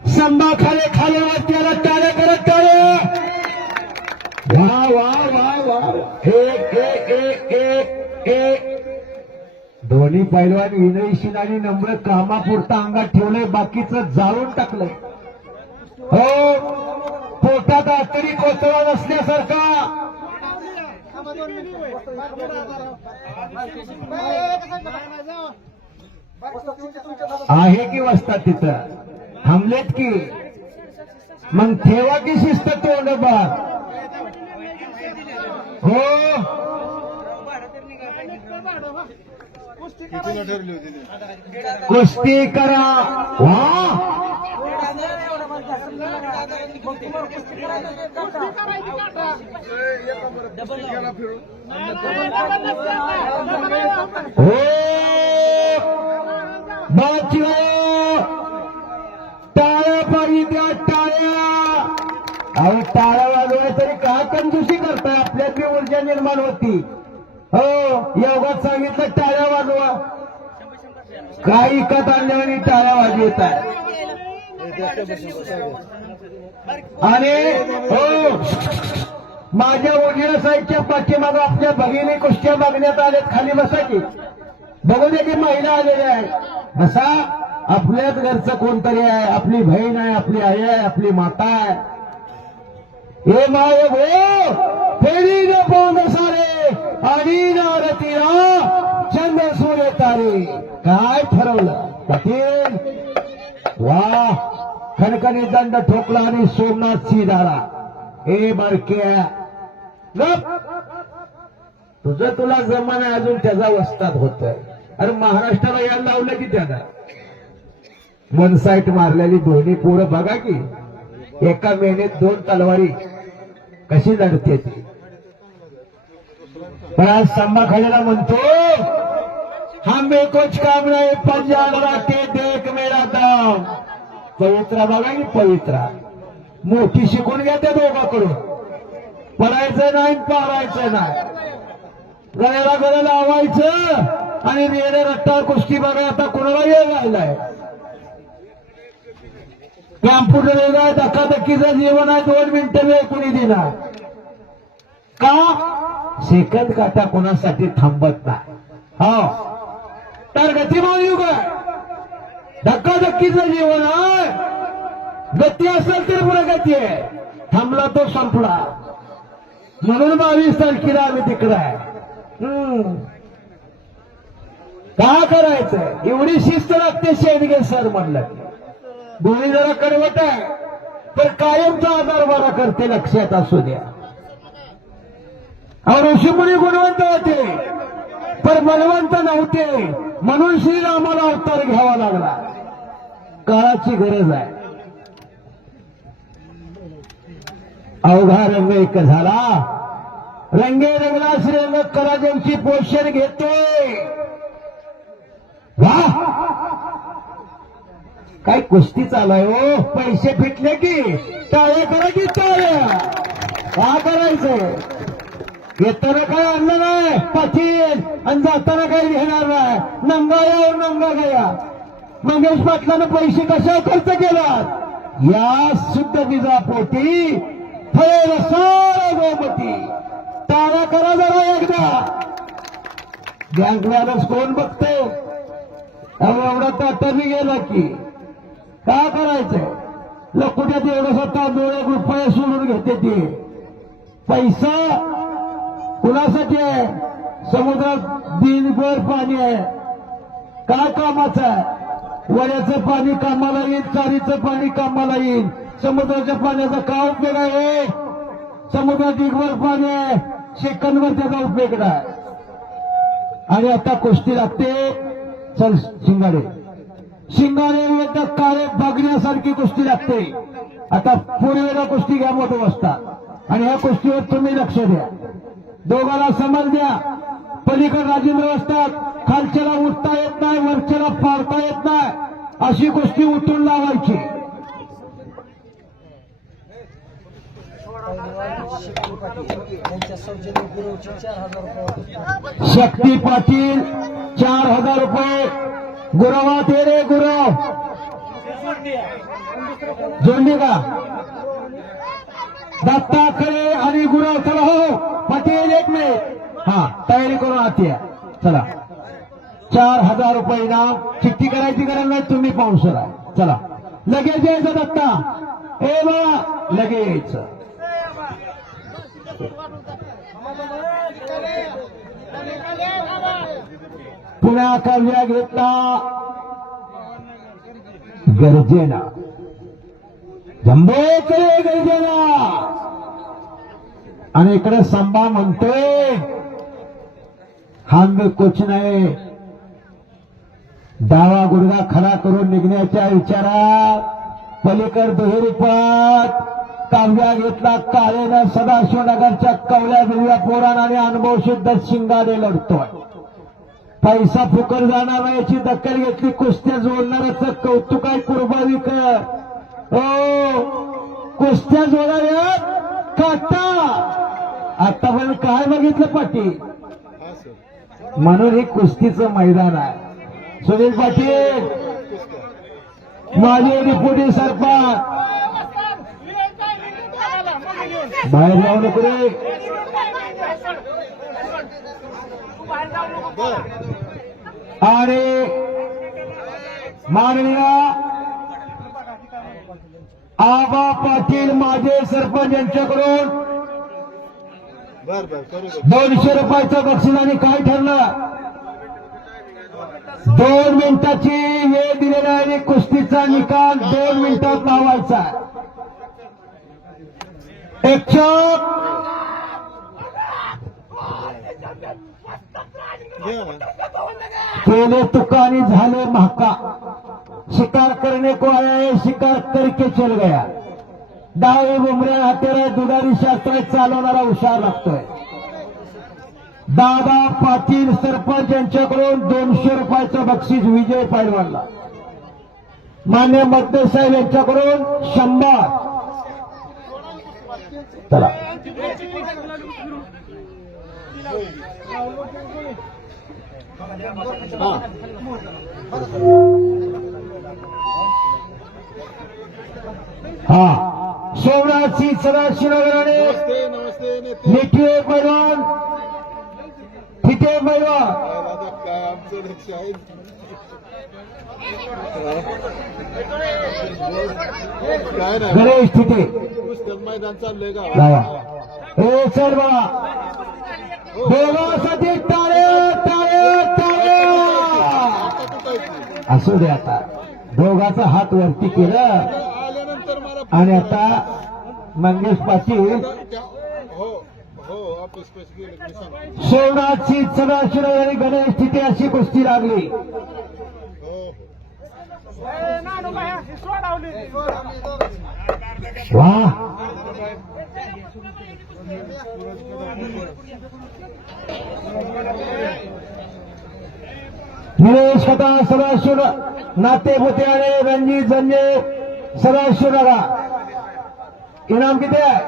संभा खाले खाल्यावर त्याला टाळ्या करत टाळ्या. वा वा वा वा. एक एक एक एक एक. दोन्ही पैलवान विनयशील आणि नम्र कामापुरता अंगात ठेवलंय, बाकीचं जाळून टाकलंय. हो पोटात आतडी कोसळा नसल्यासारखा. आहे की वस्तात तिथं थांबलेत की. मग ठेवा की शिस्त तोंड बा. हो कितीला ठरली होती ती? कुस्ती करा. वा हो बाचो टाळ्या पाहिजे त्या टाळ्या. अहो टाळ्या वाजवल्या तरी काय कंजूसी करताय. आपल्यातली ऊर्जा निर्माण होती. हो योगात सांगितलं टाळ्या वाजवा. काय इकत आणल्याने टाळ्या वाजवत आहे. आणि हो माझ्या उजव्या साईडच्या पाठीमागं आपल्या भगिनी कुस्त्या मागण्यात आल्यात. खाली बसा की. बघू दे की महिला आलेल्या आहेत. बसा. आपल्याच घरचं कोणतरी आहे. आपली बहीण आहे, आपली आई आहे, आपली माता आहे. हे माय भो फेरी न पांग सारे आणि नारतीला चंद्र सूर्य तारे. काय ठरवलं पाटील. वा खणखणी दंड ठोकला आणि सोमनाथ सिंह झाला. ए बारक्या गप, तुझं तुला जमाना अजून त्याचा वस्ताद होतोय. अरे महाराष्ट्राला यायला लावलं की त्यानं वन साईट मारलेली दोन्ही पोरं बघा की एका मेहनीत 2 तलवारी कशी लढते ती. पण आज संभाखालेला म्हणतो हमें कुछ काम नाही पंजाबला के देख मेरा दाम. पवित्रा बघा की पवित्रा मोठी शिकून घ्या त्या दोघांकडून. पडायचं नाही पारायचं नाही, गळ्याला गळ्याला लावायचं आणि रेडे रट्टा कुस्ती बघा. आता कोणाला येऊ लागलाय कॅम्प्युटर वेगळा धक्काधक्कीचं जीवन आहे. 2 मिनिटं वेळ कुणी दिला का सेकंद काटा कोणासाठी थांबत नाही. हो तर गतिमान युग आहे, धक्काधक्कीचं जीवन आहे. गती असेल तर प्रगती आहे, थांबला तो संपला. म्हणून 22 तारखेला आम्ही तिकडं आहे. काय करायचं एवढी शिस्त लागते शेंडगे सर म्हणलं. दोन्ही जरा कडवट आहे पण कायमचा आधार बरा करते, लक्षात असू द्या. ऋषीमुनी गुणवंत होते पण बलवंत नव्हते, म्हणून श्रीरामाला अवतार घ्यावा लागला. काळाची गरज आहे. अवघा रंग एक झाला, रंगे रंगला श्रीरंग कलाजंची पोषण घेतोय. वा काय कुस्ती चालाय हो. पैसे फिटले की टाळ्या करा की टाळ्या. काय करायचं येताना काय आणलं नाही पाटील आणि जाताना काही घेणार नाही. नंगा यावर नंगा गया. मंगेश पाटलानं पैसे कशावर खर्च केला या शुद्ध बीजापोटी फळे रसाळ गोमती. टाळ्या करा जरा एकदा. बँक बॅलन्स कोण बघते एवढा ताटाने गेला की काय करायचं. लकुट्यात एवढंसा तांदूळ 1 रुपये सोडून घेते ते. पैसा कुणासाठी आहे. समुद्रात दिनभर पाणी आहे, काय कामाचं आहे. वड्याचं पाणी कामाला येईल, चारीचं पाणी कामाला येईल. समुद्राच्या पाण्याचा काय उपयोग आहे. समुद्रात दिगभर पाणी आहे, सेकंदवर त्याचा उपयोग नाही. आणि आता कुस्ती लागते. चल शिंगाडे शिंगाडे एकदा काळे बघण्यासारखी कुस्ती लागते. आता पूर्वेला कुस्ती घ्या मोठं बसता आणि ह्या कुस्तीवर तुम्ही लक्ष द्या. दोघाला समज द्या. पलीकडे राजेंद्र असतात, खालच्याला उठता येत नाही, वरच्याला फाडता येत नाही, अशी कुस्ती उतरून लावायची. शक्ती पाटील 4000 रुपये. गुरवा ते रे गुरव जोडली का दत्ताकडे आणि गुरव. चला हो पाटील 1 मिनिट. हा तयारी करून आती चला. 4000 रुपये इनाम. चिठ्ठी करायची गरज नाही, तुम्ही पाऊसर आहे. चला लगेच यायचं दत्ता. ए बा लगेच यायचं. पुण्या कव्या घेतला गरजेना. जंबोकडे गरजेना. आणि इकडे संभा म्हणतोय हम कुछ नाही. डावा गुडगा खडा करून निघण्याच्या विचारात पलीकड दुहेरीपात काव्या घेतला. काळेनं सदाशिवनगरच्या कवल्या बिवल्या पोरानं आणि अनुभव सिद्ध शिंगाडे लढतोय. पैसा फुकट जाणार नाही याची दखल घेतली. कुस्त्या जोडणाऱ्याचं कौतुक आहे. कुर्बानी कर हो. कुस्त्या जोडाव्यात काटा. आतापर्यंत काय बघितलं पाटील. म्हणून हे कुस्तीचं मैदान आहे. सुनील पाटील माजी डेप्युटी सरपंच बाहेर जाऊ नको रे. आणि माननीय आबा पाटील माजी सरपंच यांच्याकडून बर बर करू 200 रुपयाचं बक्षीस. आणि काय ठरलं 2 मिनिटाची वेळ दिलेला आहे आणि कुस्तीचा निकाल 2 मिनिटात लावायचा. एक चौक केले तुका आणि झाले महाका. शिकार करने को आया है, शिकार करके चल गया. डावे बुमऱ्या हातेरा दुधारी शास्त्र चालवणारा हुशार लागतोय. दादा पाटील सरपंच यांच्याकडून 200 रुपयाचं बक्षीस विजय पैलवानला. मान्य मद्दे साहेब यांच्याकडून 100. चला हा सोमनाथची सदाशिवनगराने नमस्ते नेते मिठे पैलवान फिटे पैलवान काय आमचं लक्ष आहे काय नाही गणेश फिटे पुस्तक मैदान चाललंय का लावा. हे चल बघा दोघांसाठी टाळे टाळे टाळे. असू दे आता दोघाचा हात वरती केलं आल्यानंतर मला आणि आता मंगेश पाटील हो हो ऑफिस पैसे गेले मी सांगतो सोमनाथची सदाशिव आणि गणेश तिथे अशी कुस्ती लागली. हो वा निलेश कथा सदाशिव नाते भोते आणि रणजित जंजे सदाशिव नगा. इनाम किती आहे?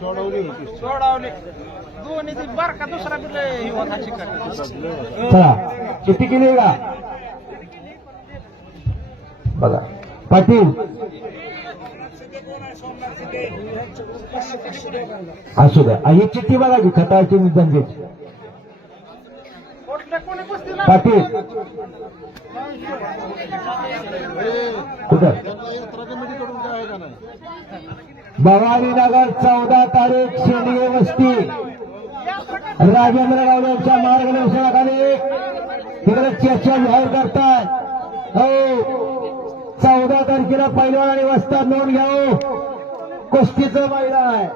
सोडवली होती सोडावले दोन्ही ती बर का दुसरा बिल ही होता शिकार. चला किती केली का बघा पाटील. असू द्या ही चिठ्ठी बघा की खताची जंजेची. कोणी कुस्ती ना पाटील कुठं यात्रा कमिटीकडून काय आहे का नाही भवानी नगर 14 तारीख शेंडगे वस्ती राजेंद्र गावड्यांच्या मार्गदर्शनाखाली तिकडे चर्चा जाहीर करतात. हो 14 तारखेला पैलवान आणि वस्ताद नोंद घ्यावं. कुस्तीचं मैदान आहे.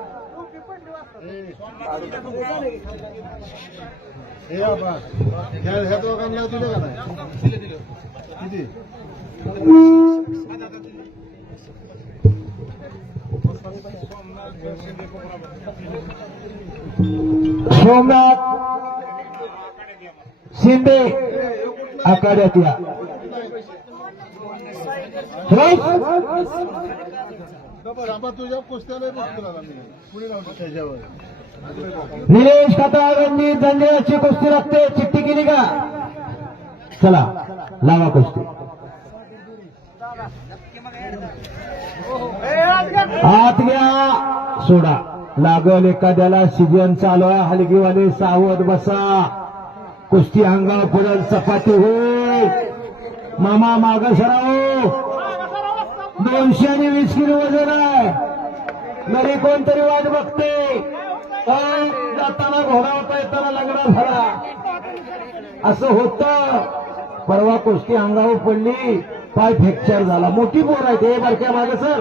हे आबा ह्या दोघांना दिलं का नाही किती सोमनाथ शिंदे आखाड्यात या. आबा तुझ्या कुस्त्याला बघतो पुढे राहतो त्याच्यावर निलेश कथा रणजित जंजेची कुस्ती लागते. चिठ्ठी केली का? चला लावा कुस्ती. आत घ्या सोडा. लागल एखाद्याला सीजन चालू आहे. हलगीवाले सावध बसा. कुस्ती अंगावर पडल सपाटी होईल. मामा माग सराव. 220 किलो वजन आहे. घरी कोणतरी वाट बघते. जाताना घोडा होता येताना लग्न झाला असं होतं. परवा कुस्ती अंगावर पडली पाय फ्रॅक्चर झाला. मोठी पोर आहे ते बारक्या मागे सर.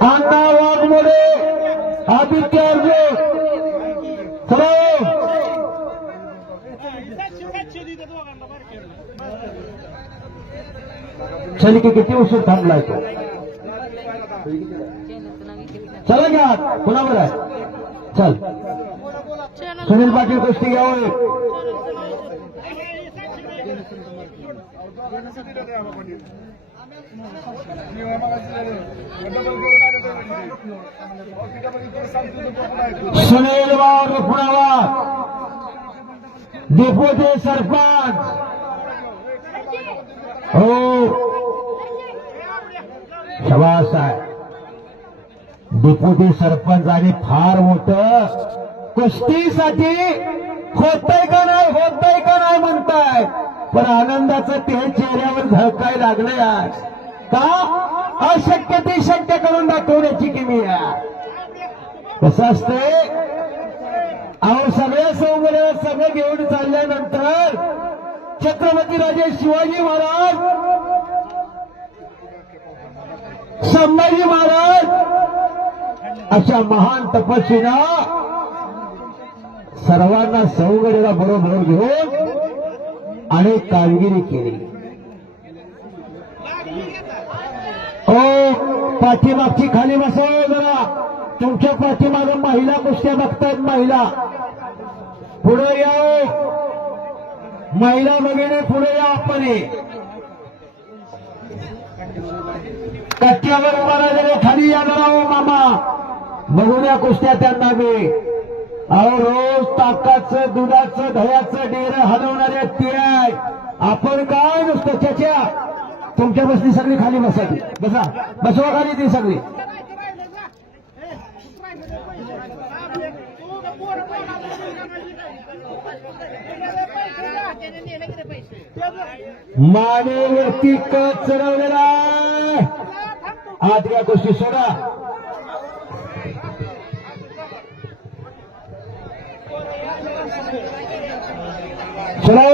अण्णा वाघमोडे आदित्य अर्जुन चल की किती उशीर थांबलाय तो. चला घ्या कुणावर आहे. चल सुनील पाटील कुस्ती घ्यावं. सुनील वाघ पुणावर डेप्युटी सरपंच. हो शबास आहे. डेप्युटी सरपंच आणि फार मोठं कुस्तीसाठी होतंय का नाही म्हणताय. पण आनंदाचं ते चेहऱ्यावर झळकाय लागलं यार. का अशक्य ते शक्य करून दाखवण्याची किमी आहे. कसं असतंय, अहो सगळ्या सौंदर्य सगळं घेऊन चालल्यानंतर छत्रपती राजे शिवाजी महाराज, संभाजी महाराज अशा महान तपस्वीना सर्वांना सौंदर्याला बरोबर घेऊन अनेक कामगिरी केली. ओ पाठीमागची खाली बसव जरा. तुमच्या पाठीमागं महिला कुस्त्या बघतायत. महिला पुढे या. महिला भगिनी पुढे या. आपण कट्ट्यावर उभा राहिलेले खाली या जरा. ओ मामा बघून या कुस्त्या त्यांना मी. अहो रोज ताकाचं दुधाचं दह्याचं डेरं हलवणारे ते आहे. आपण काय नुसतं त्याच्या. तुमच्या बसली सगळी खाली बसायची. बसा बसवा खाली ती सगळी. मानेवरती कच चढवलेला आहे. आत घ्या गोष्टी सोडा. चलो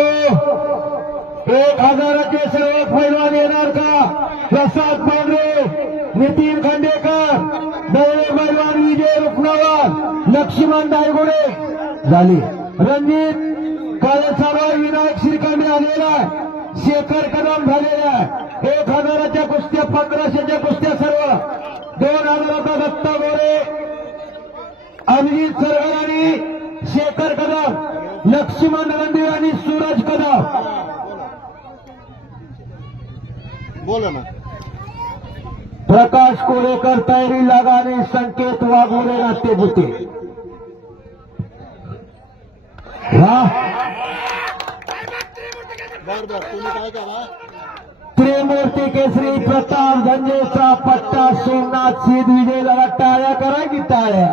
1000चे सर्व पैलवान येणार का? प्रसाद पांढरे, नितीन खांडेकर, दौरे पैलवान विजय रुक्नावर, लक्ष्मण दायगुडे झाली. रणजित काळेसागर, विनायक श्रीखंडे आलेला आहे. शेखर कदम झालेला आहे. 1000च्या कुस्त्या, 1500च्या कुस्त्या सर्व. 2000चा दत्ता गोरे, अभिजित सरगराणी, शेखर कदम, लक्ष्मण रणधीर आणि सूरज कदम. बोला ना. प्रकाश कोरेकर तयारी लगाने, संकेत वाघोरे नाट्यभूते. बर तुम्ही काय करा. त्रिमूर्ती केसरी प्रताप धंजेचा पट्टा सोमनाथ सिद्ध विजय. जरा टाळ्या करा की टाळ्या.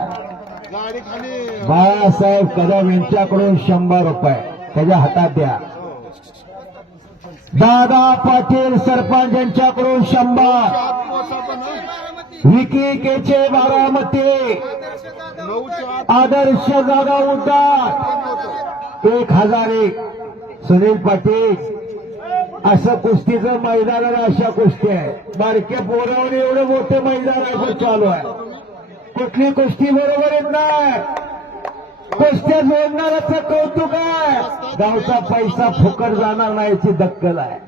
गाडी खाली. बाळासाहेब कदम यांच्याकडून 100 रुपये त्याच्या हातात द्या. दादा पाटील सरपंच यांच्याकडून 100. विकी केचे बारामती, आदर्श जागा उद्दार 1001. सुनील पाटील असं कुस्तीचं मैदान आहे. अशा कुस्ती आहे. बारक्या पोरावर एवढं मोठं मैदान आहे चालू आहे. कुठली कुस्ती बरोबर येत नाही. कुस्त्या जोडणाऱ्याचं कौतुक आहे. गावचा पैसा फुकट जाणार नाही याची दक्कल आहे.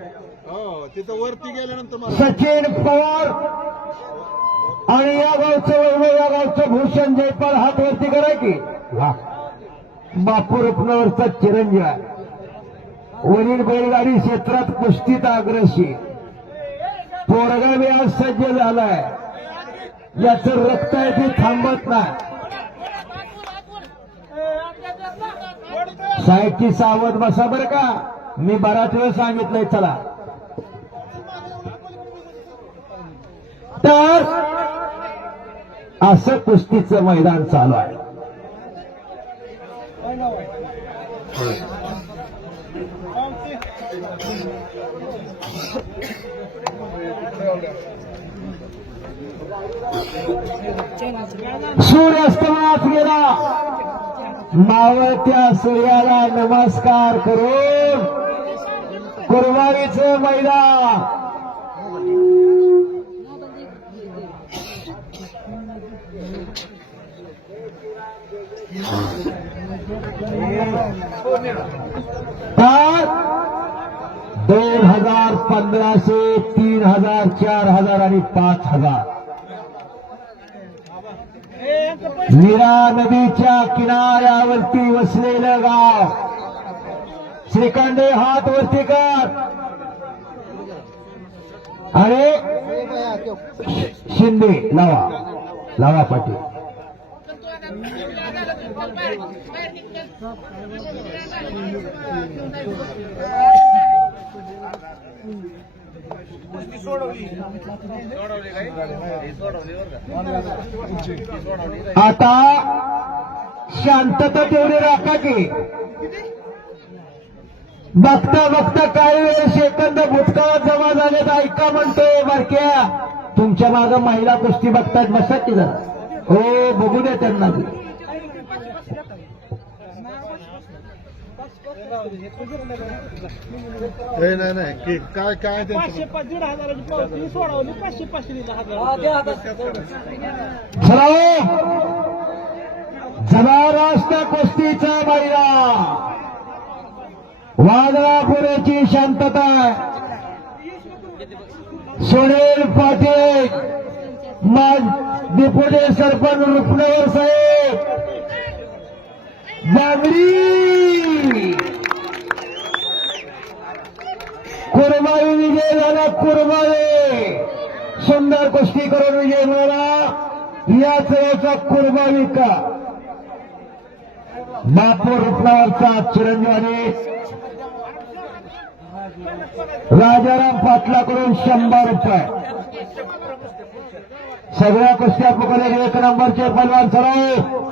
तिथं वरती गेल्यानंतर सचिन पवार आणि या गावचं वैभव, या गावचं भूषण जयपाल. हात वरती करा की. बापू रुपनवरचा चिरंजीव आहे. वरील बैलगाडी क्षेत्रात कुस्तीत अग्रेसर. पोरगा बी आज सज्ज झालाय. याचं रक्त आहे ते थांबत नाही. साहेबची सावध बसा बरं का. मी बराच वेळ सांगितलंय. चला तर असं कुस्तीचं मैदान चालू आहे. सूर्यास्तमास गेला. मावळत्या सूर्याला नमस्कार करून कुर्बानीचं मैदान. तर 2000, 1500, 3000, 4000 आणि 5000. नीरा नदीच्या किनाऱ्यावरती वसलेलं गाव. श्रीखंडे हात वरती कर. अरे शिंदे लावा, लावा पाटील. आता शांतता तेवढी राखा की. बघता बघता काही वेळ सेकंद भूतकाळात जमा झालेत. ऐका म्हणतोय बारक्या, तुमच्या मागं महिला कुस्ती बघतात, बसा की जरा. हो, बघू द्या त्यांना. नाही नाही की काय काय त्यांचं 500-1,500 पावती सोडवली. 500 दिला हजार. चला जबरदस्त कुस्तीचा महिला वादळापुरेची शांतता. सुनील पाटील डेप्युटी सरपंच रुपनगर साहेब बांगडी कुरबाई विजय झाला. कुरबाई सुंदर कुस्ती करून विजय मिळाला. याच वेळेचा कुरबाई का बापू रुपनगरचा चिरंजीवानी राजाराम पाटलाकडून 100 रुपये. सगळ्या कुस्त्या पकडले 1 नंबरचे पहलवान सराव.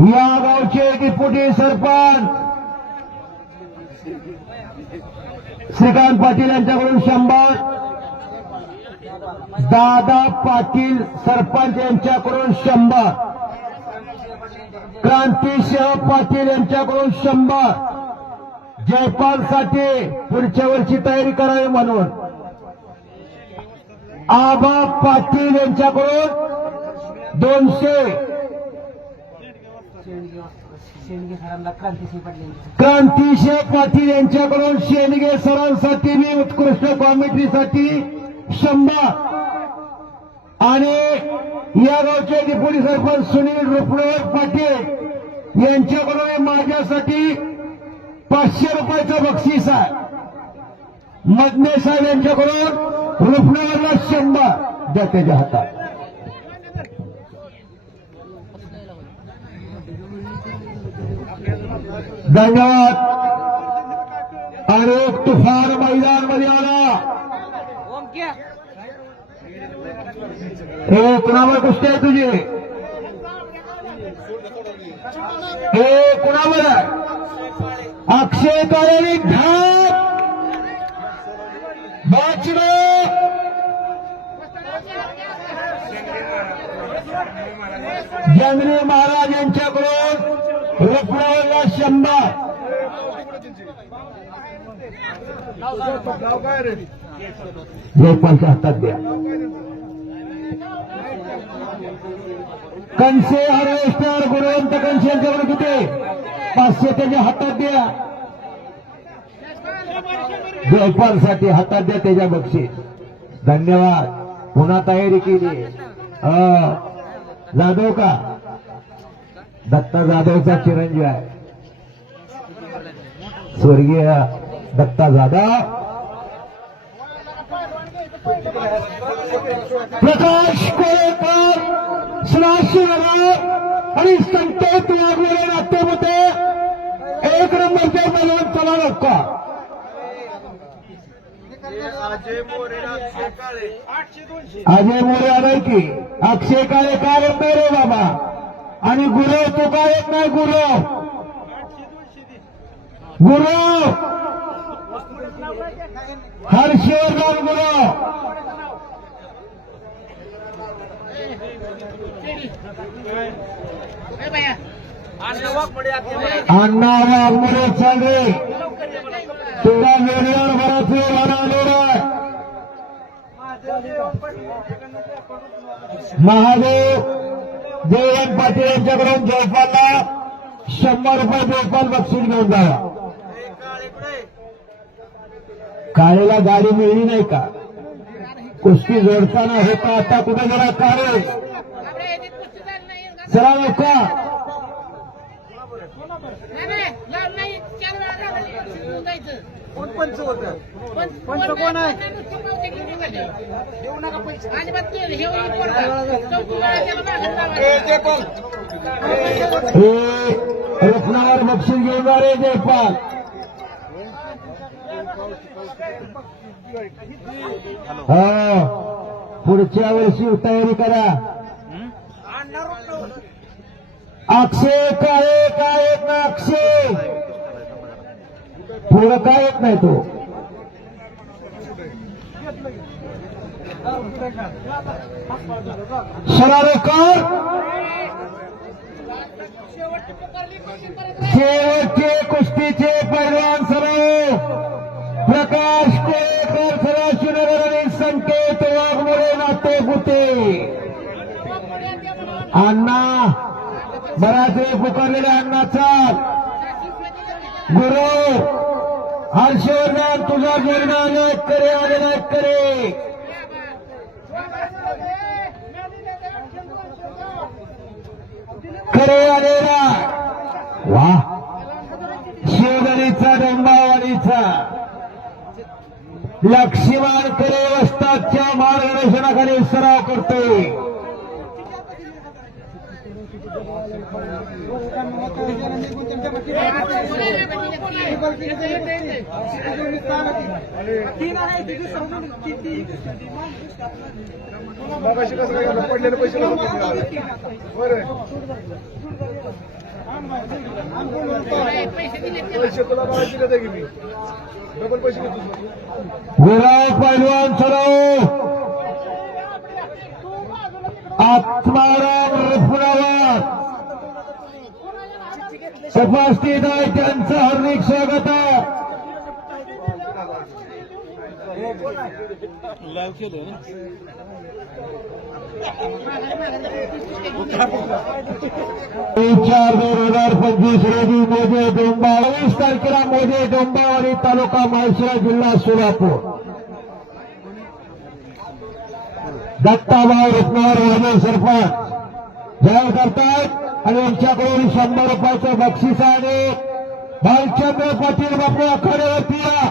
या गावचे डेप्युटी सरपंच श्रीकांत पाटील यांच्याकडून 100. दादा पाटील सरपंच यांच्याकडून 100. क्रांतिसिंह पाटील यांच्याकडून 100. जयपालसाठी पुढच्या वर्षी तयारी करावी म्हणून आबा पाटील यांच्याकडून 200. क्रांतिसिंह पाटील यांच्याकडून शेंडगे सरांसाठी मी उत्कृष्ट कॉमेंट्रीसाठी 100. आणि या गावचे डेप्युटी सरपंच सुनील रुपनगर पाटील यांच्याकडून माझ्यासाठी 500 रुपयाचं बक्षीस आहे. मदने साहेब यांच्याकडून रुपनगरला 100 द्या त्याच्या हातात. धन्यवाद. आणि एक तुफान मैदानमध्ये आला. हे कुणावर कुस्ती आहे तुझी? हे कुणावर आहे? अक्षय काळे धाप बाचलो. जंगली महाराज यांच्याकडून रुपनगरला 100. गाव काय रे? जयपालच्या हातात द्या. कणसे हार्वेस्टर गुणवंत कणसे यांच्याकडे किती? 500 त्याच्या हातात द्या. जयपालसाठी हातात द्या त्याच्या बक्षीस. धन्यवाद. पुन्हा तयारी केली. जाधव का? दत्ता जाधवचा चिरंजीव आहे स्वर्गीय दत्ता जाधव. प्रकाश कोळेकर स्लाशीराव आणि संकेत वाघमोडे नाट्यमध्ये 1 नंबरचे मैदान चला नका. अजय मोरे आलाय की अक्षय काळे का येत नाही रे बाबा? आणि गुरव तो का येत नाही? गुरव हर्षवर्धन गुरव. अण्णा वाघमोडे चालले. तुला वेळेवर बराच वेळ बनवलेला आहे. महादेव जयवंत पाटील यांच्याकडून जयपालला 100 रुपये जयपाल बक्षीस घेऊन जावा. काळेला गाडी मिळली नाही का? कुस्ती जोडताना होता. आता कुठे जरा काळे चला नका. पंच कोण आहे? हे रुपनगर बक्षीस घेऊन जा रे जयपाल. हा पुढच्या वर्षी तयारी करा. अक्षय काळे काय येत ना? अक्षय पुढं काय येत नाही तो. शरारेकर शेवटचे कुस्तीचे पैलवान सराव प्रकाश कोळेकर सदाशिवनगर आणि संकेत वाघमोडे नाते गुते. अण्णा बराच वेळ पुकारलेल्या अण्णाचा गुरु हर्षवर्धन तुझा निर्णय अनेक करे अनेक करे. खरे आलेला वा शिवगणीचा डोंबावाडीचा लक्ष्मण करे वस्तादच्या मार्गदर्शनाखाली सराव करतोय. मगाशी कसं काय झालं? पडलेले पैसे बरं पैसे तुला मला दिले ते की मी डबल पैसे घेतो. गुराव पैलवान सराव आत्माराम रफुरावर उपस्थित आहे त्यांचं हार्दिक स्वागत आहे. चार 2025 रोजी मोजे डोंबा 22 तारखेला मोजे डोंबावाडी तालुका माळशिरस जिल्हा सोलापूर. दत्ताभाऊ रत्नावर वाजव सरपंच जाहीर करतात आणि यांच्याकडून 100 रुपयाचं बक्षीस आहे. भालचंद्र पाटील बापू आखाड्यावरती या.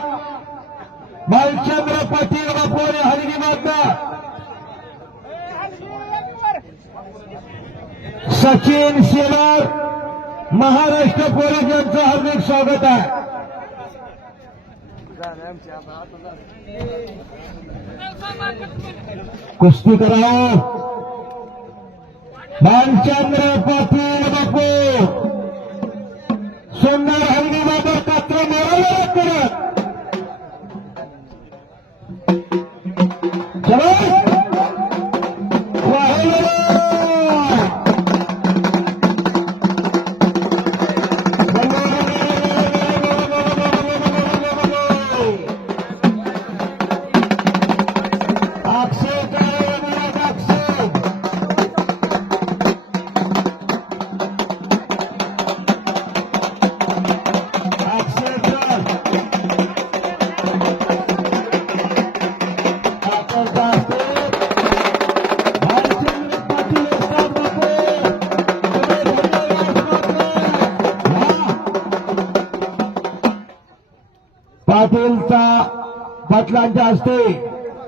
भालचंद्र पाटील बापू आणि हलगी माता सचिन शेलार महाराष्ट्र पोलीस यांचं हार्दिक स्वागत आहे. कुस्ती करावं भालचंद्र पाटील बापू सुंदर हलगी बाबा कात्र मारायला करत चला पाटीलचा पाटलांच्या हस्ते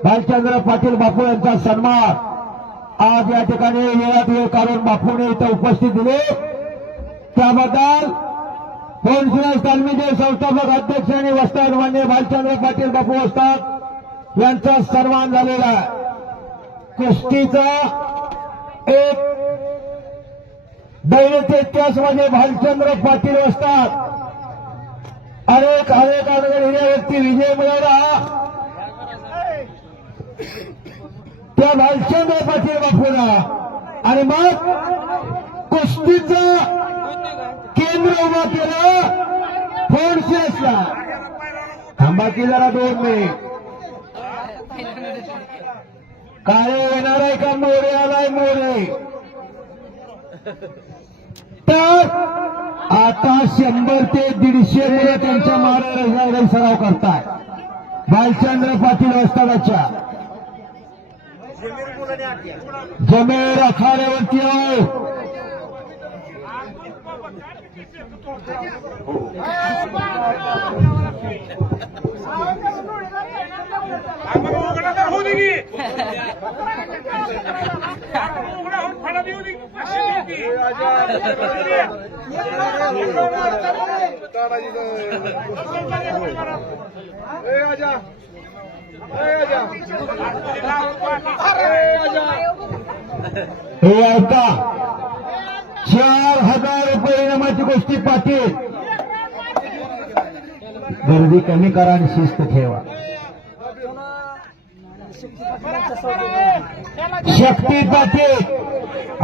भालचंद्र पाटील बापू यांचा सन्मान आज या ठिकाणी वेळात वेळ काढून बापूने इथं उपस्थित दिले. त्याबद्दल कोणसिराज तालमीचे संस्थापक अध्यक्ष आणि वस्ताद मान्य भालचंद्र पाटील बापू वस्ताद यांचा सन्मान झालेला आहे. कुस्तीचा एक दैनंदिन इतिहासमध्ये भालचंद्र पाटील वस्ताद अनेक हिऱ्या व्यक्ती विजय मिळवला. त्या भालचंद्र पाटील बापूला आणि मग कुस्तीचं केंद्र उभा केलं फोडशिरसला. थांबा की जरा 2 मिनिट. काय येणार आहे का मोरे आलाय मोरे. तर आता 100 ते 150 मुलं त्यांच्या मार्गदर्शनाखाली सराव करताय भालचंद्र पाटील वस्तादाच्या. जमेर अखाड्यावरती आहे. हे आता 4,000 रुपये इनामाची गोष्टी पाटील गर्दी कमी करा आणि शिस्त ठेवा. शक्ती पाटील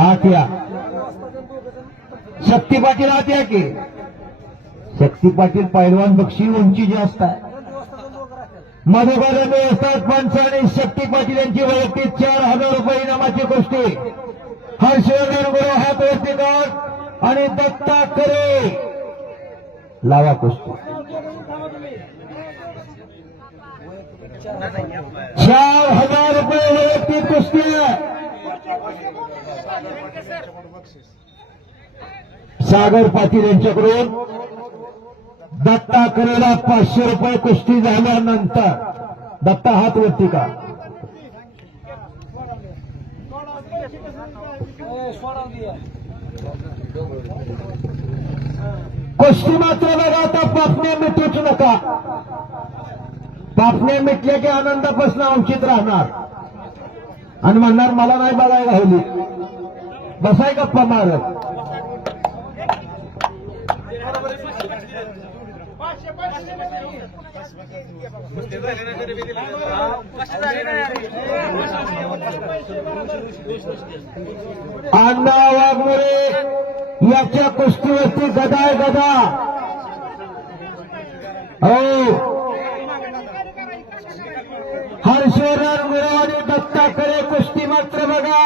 आत या. शक्ती पाटील आत या की. शक्ती पाटील पैलवान बक्षी उंची जास्त आहे. मधुकर व्यवस्थात पंच आणि शक्ती पाटील यांची वैयक्तिक 4,000 रुपये इनामाची कुस्ती. हर्षवर्धन गुरु हात वरती कर आणि दत्ता करे लावा कुस्ती. 4,000 रुपये वैयक्तिक कुस्ती. सागर पाटील यांच्याकडून दत्ता करेला 500 रुपये कुस्ती झाल्यानंतर. दत्ता हात वरती का. कुस्ती मात्र बघा आता पापण्या मिटूच नका. पापण्या मिटल्या की आनंदापासून अंकित राहणार आणि म्हणणार मला नाही बघायला हवली. बसाय गप्पा मारत. अण्णा वाघमोरे याच्या कुस्तीवरती गदा गदा. हो हर्षवर्धन गुरु आणि दत्ताकडे कुस्ती मात्र बघा.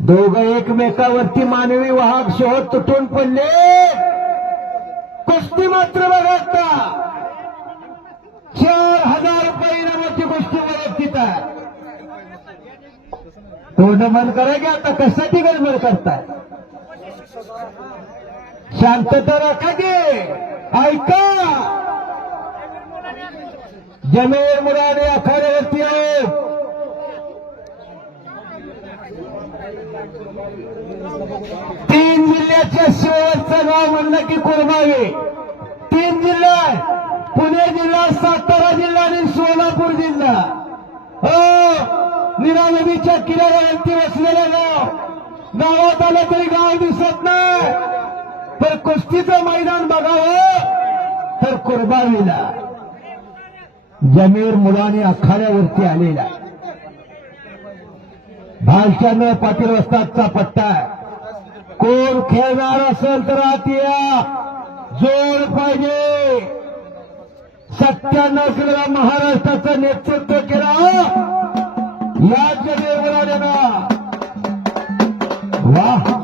दोघं एकमेकावरती मानवी वाहक शोध तुटून पडले. कुस्ती मात्र बघा. 4,000 रुपये इनामाची कुस्ती व्यवस्थित आहे. तोंड बंद करा की आता कशासाठी गडबड करताय. शांतता राखा की. ऐका जमीर मुलाने आखाड्यावरती आहे. तीन जिल्ह्याच्या शेवटचं गाव म्हणलं की कुरबावे. 3 जिल्हा पुणे जिल्हा, सातारा जिल्हा आणि सोलापूर जिल्हा. हो नीरा नदीच्या किनाऱ्यावरती वसलेलं गाव. गावात आलं तरी गाव दिसत नाही. तर कुस्तीचं मैदान बघावं तर कुरबावीला जमीर मुलाने आखाड्यावरती आलेला. भालचंद्र पाटील वस्तादचा पट्टा. कोण खेळणार असेल तर आत या. जोड पाहिजे. 97 किलोला महाराष्ट्राचं नेतृत्व केला या जमीर मुलाने. वाह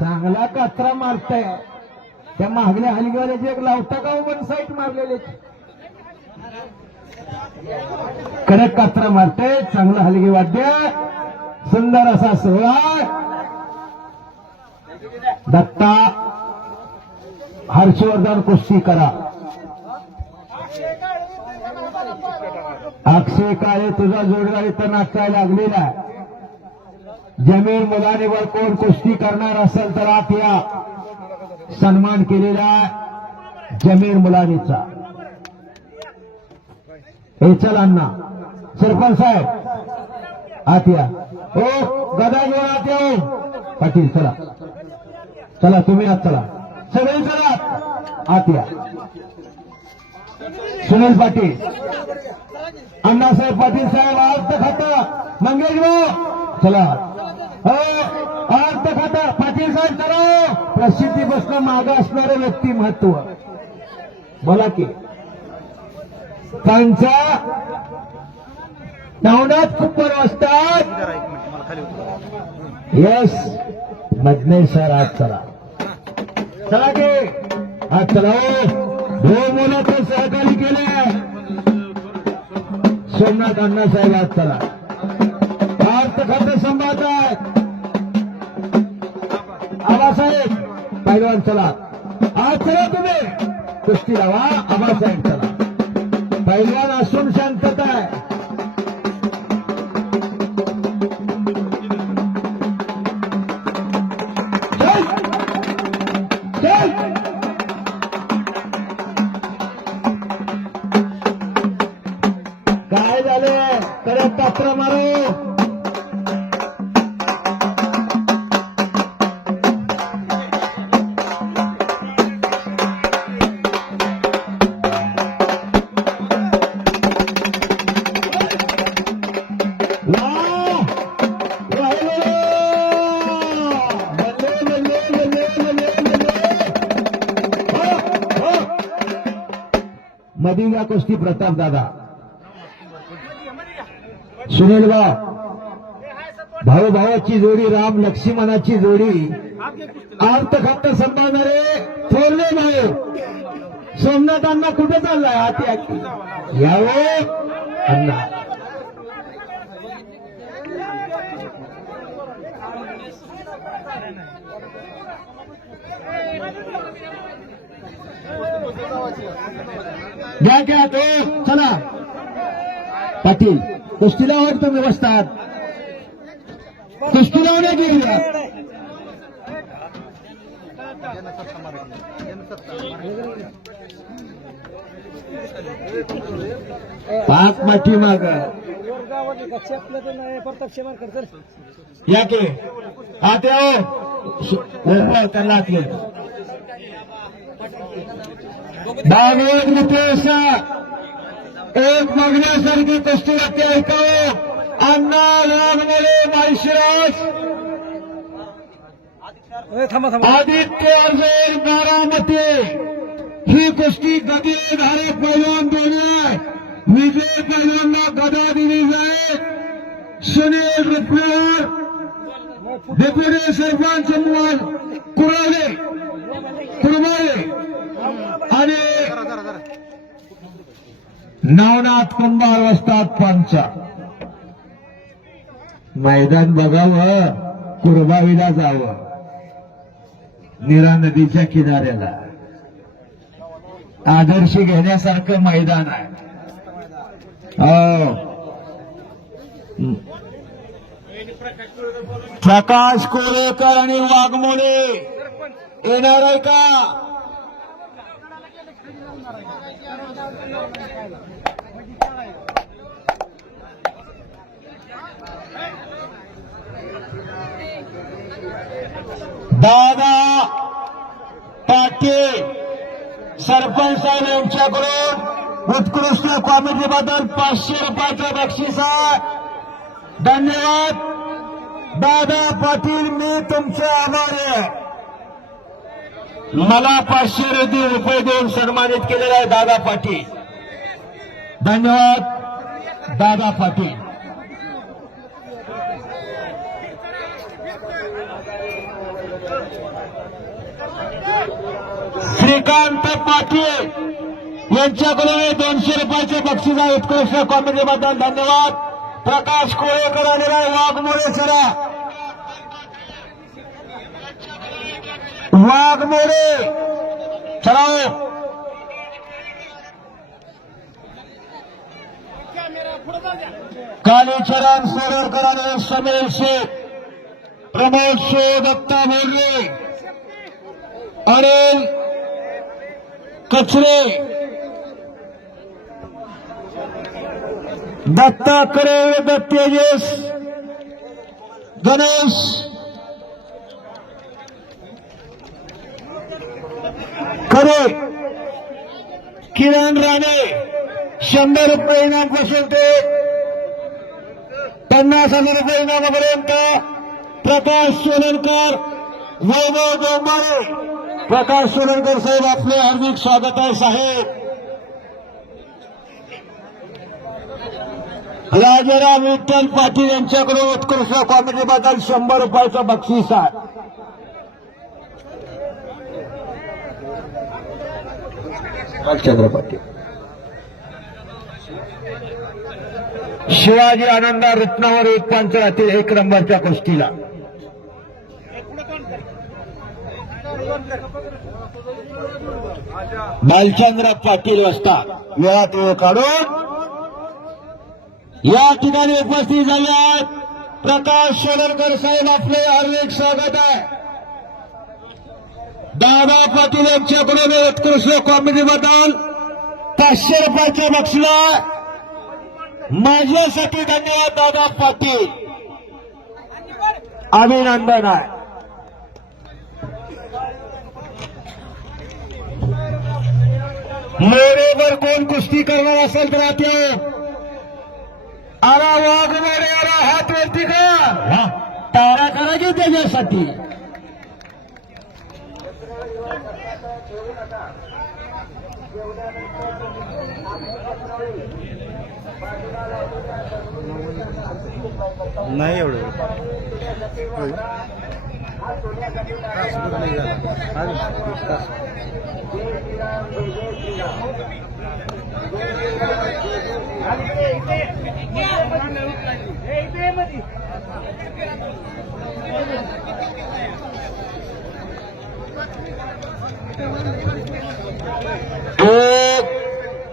चांगला कचरा मारताय. त्या मागल्या हलगीवाल्याची एक लावता का पण साईट मारलेले. कडक कचरा मारताय. चांगला हलगी वाद्य. सुंदर असा सोहळा. दत्ता हर्षवर्धन कुस्ती करा. अक्षय काळे तुझा जोडगा इथं नाचायला लागलेला आहे. जमीर मुलानेवर कोण कुस्ती करणार असेल तर आत या. सन्मान केलेला जमीर मुलानीचा. हे चल अण्णा सरपंच साहेब आत या. हो गदा घेऊन आत या. पाटील चला चला तुम्ही आत चला. सगळे चला आत या. सुनील पाटील अण्णासाहेब पाटील साहेब अर्थ खातं मंगेश भाऊ चला. हो अर्थ खातं पाटील साहेब चला. प्रसिद्धीपासून मागे असणारं व्यक्तिमत्व बोला की. त्यांच्या नवनाथ कुप्पर असतात. यस मधने सर आज चला चला की आज चला. हो मुलं तर सहकारी केले. सोमनाथ अण्णासाहेब आज चला. आर्त खाते संभाळत आहेत आबासाहेब पैलवान. चला आज चला तुम्ही कुस्ती लावा. आबासाहेब चला. पैलवान असून शांतता आहे. चल चल. काय झालं कडे पात्र मारो. मधील कुस्ती प्रताप दादा सुनील भाऊ भावाची जोडी राम लक्ष्मणाची जोडी आर्त खात संभाळणारे थोरले भाऊ सोमनाथ अण्णा कुठे चाललाय हाती यावं अण्णा. घ्या घ्या तो चला. पाटील कुस्ती लावत तुम्ही बसतात. कुस्ती लावण्या गेली 5 माठी माग या के आते हो त्यांना भागवत नितेश एक बघण्यासारखी कुस्ती लागते ऐकावं. अण्णा रामनले माळशिरस आदित्य अर्जेर बारामती ही कुस्ती गदीधारे पैलवान दोन्ही विजय पैलवानला गदा दिली जाईल. सुनील डेप्युटी सरपंच कुराले आणि नवनाथ कुंभार वस्ताद पंचा. मैदान बघावं कुरबावीला जावं नीरा नदीच्या किनाऱ्याला. आदर्श घेण्यासारखं मैदान आहे. प्रकाश कोरेकर आणि वाघमोडे येणार आहे का? दादा पाटील सरपंच साहेब यांच्याकडून उत्कृष्ट कॉमेडीबद्दल 500 रुपयाचं बक्षीस आहे. धन्यवाद दादा पाटील. मी तुमचे आभारी आहे. मला 500 रुपये देऊन सन्मानित केलेला आहे दादा पाटील. धन्यवाद दादा पाटील. श्रीकांत पाटील यांच्याकडून 200 रुपयाचे बक्षीस आहे उत्कृष्ट कॉमेडीबद्दल. धन्यवाद. प्रकाश कोळेकर आणि वाघमोडे चला. वाघमोडे चला. कालीचरण सोडकर आणि समीर शेख, प्रमोद शो, दत्ता बोर्रे, अनिल कचरे, दत्ता करे, तेजस, गणेश करे, किरण राणे 100 रुपये इनाम पासून ते 50,000 रुपये इनामापर्यंत. प्रकाश सोलनकर, वैभव डोंबाळे. प्रकाश सोलनकर साहेब आपले हार्दिक स्वागत आहे साहेब. राजाराम विठ्ठल पाटील यांच्याकडून उत्कृष्ट कॉमेडीबद्दल 100 रुपयाचं बक्षीस आहे. चंद्र पाटील शिवाजी आनंदा रत्नावर एक पंच राहतील 1 नंबरच्या कुस्तीला. बालचंद्र पाटील वस्ताद वेळात वेळ काढून या ठिकाणी उपस्थित झाले आहेत. प्रकाश सोलनकर साहेब, आपले हार्दिक स्वागत आहे. दादा पाटील यांच्याकडून उत्कृष्ट कॉमेडी बद्दल 500 रुपयाच्या बक्षीला माझ्यासाठी धन्यवाद. दादा पाटील अभिनंदन आहे. मोरेवर कोण कुस्ती करणार असेल तर आपल्या आरा वाघ मोरे आरा हात वरती का तारा करा की त्याच्यासाठी. नाही एवढं होय. तास कुठं नाही झाला. तास.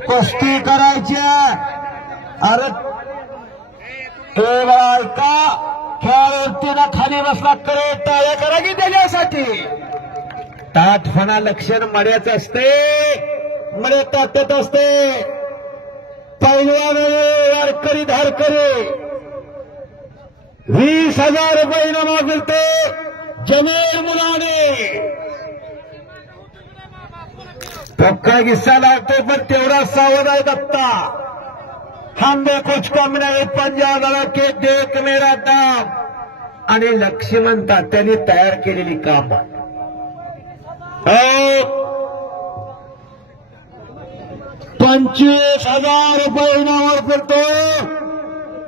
कुस्ती करायची. अरे ऐका, खेळाडूंना खाली बसला करे टाळ्या करा की त्याच्यासाठी. ताटफणा लक्षण मड्याचं असते, मड्या ताटत असते. पैलवान वारकरी धारकरी 20,000 रुपये इनाम मिळते. जमीर मुलाने पक्का किस्सा लागतो, पण तेवढा सावध आहे दत्ता. हम भी कुछ कम नहीं, 50,000 के देख मेरा दाम. आणि लक्ष्मण तात्यांनी तयार केलेली काम आहे. 25,000 रुपये इनामावर पडतो.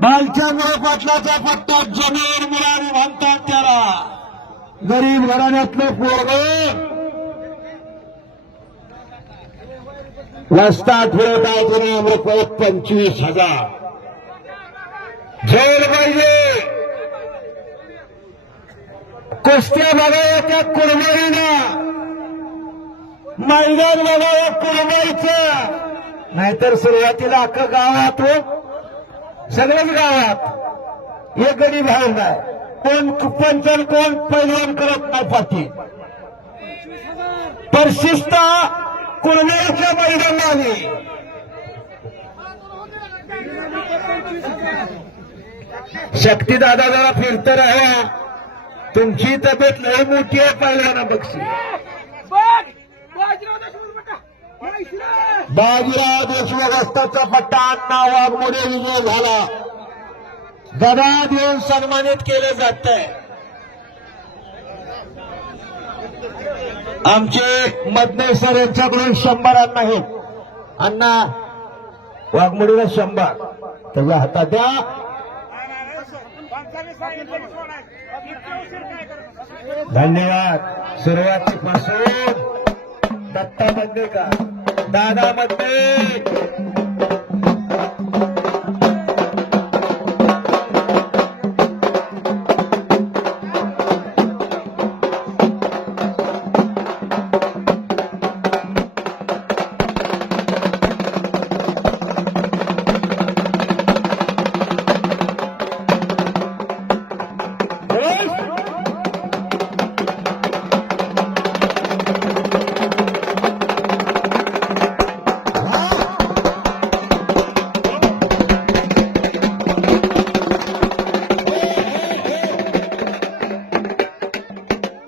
बालचंद्र पाटलाचा पट्टा जमीर मुलानी म्हणतात त्याला. गरीब घराण्यातलं पोरग वस्तात फिरत आहे. इनाम रुपये 25,000 झोल पाहिजे. कुस्त्या बघाया त्या कुरमाईला, मैदान बघाया कुरमाईचं. नाहीतर सुरुवातीला अख्खं गावात हो, सगळ्याच गावात एक गडी बाहेर नाही. कोण पंचन कोण पैलवान करत नाही पाठी. परशिष्ट कुरमाईच्या मैदानाने शक्ती दादा जरा फिरत राहा. तुमची तब्येत लय मोठी आहे. पहिल्याना बक्षी बाजीराव देशमुख असताचा पट्टा अण्णा वाघमोडे विजय झाला. गदा देऊन सन्मानित केले जात आहे. आमचे मदने सर यांच्याकडून 100 अण्णा आहेत. अण्णा वाघमोडीला 100 त्याच्या हातात द्या. धन्यवाद. सुरुवातीपासून दत्ता मध्ये का दादा मध्ये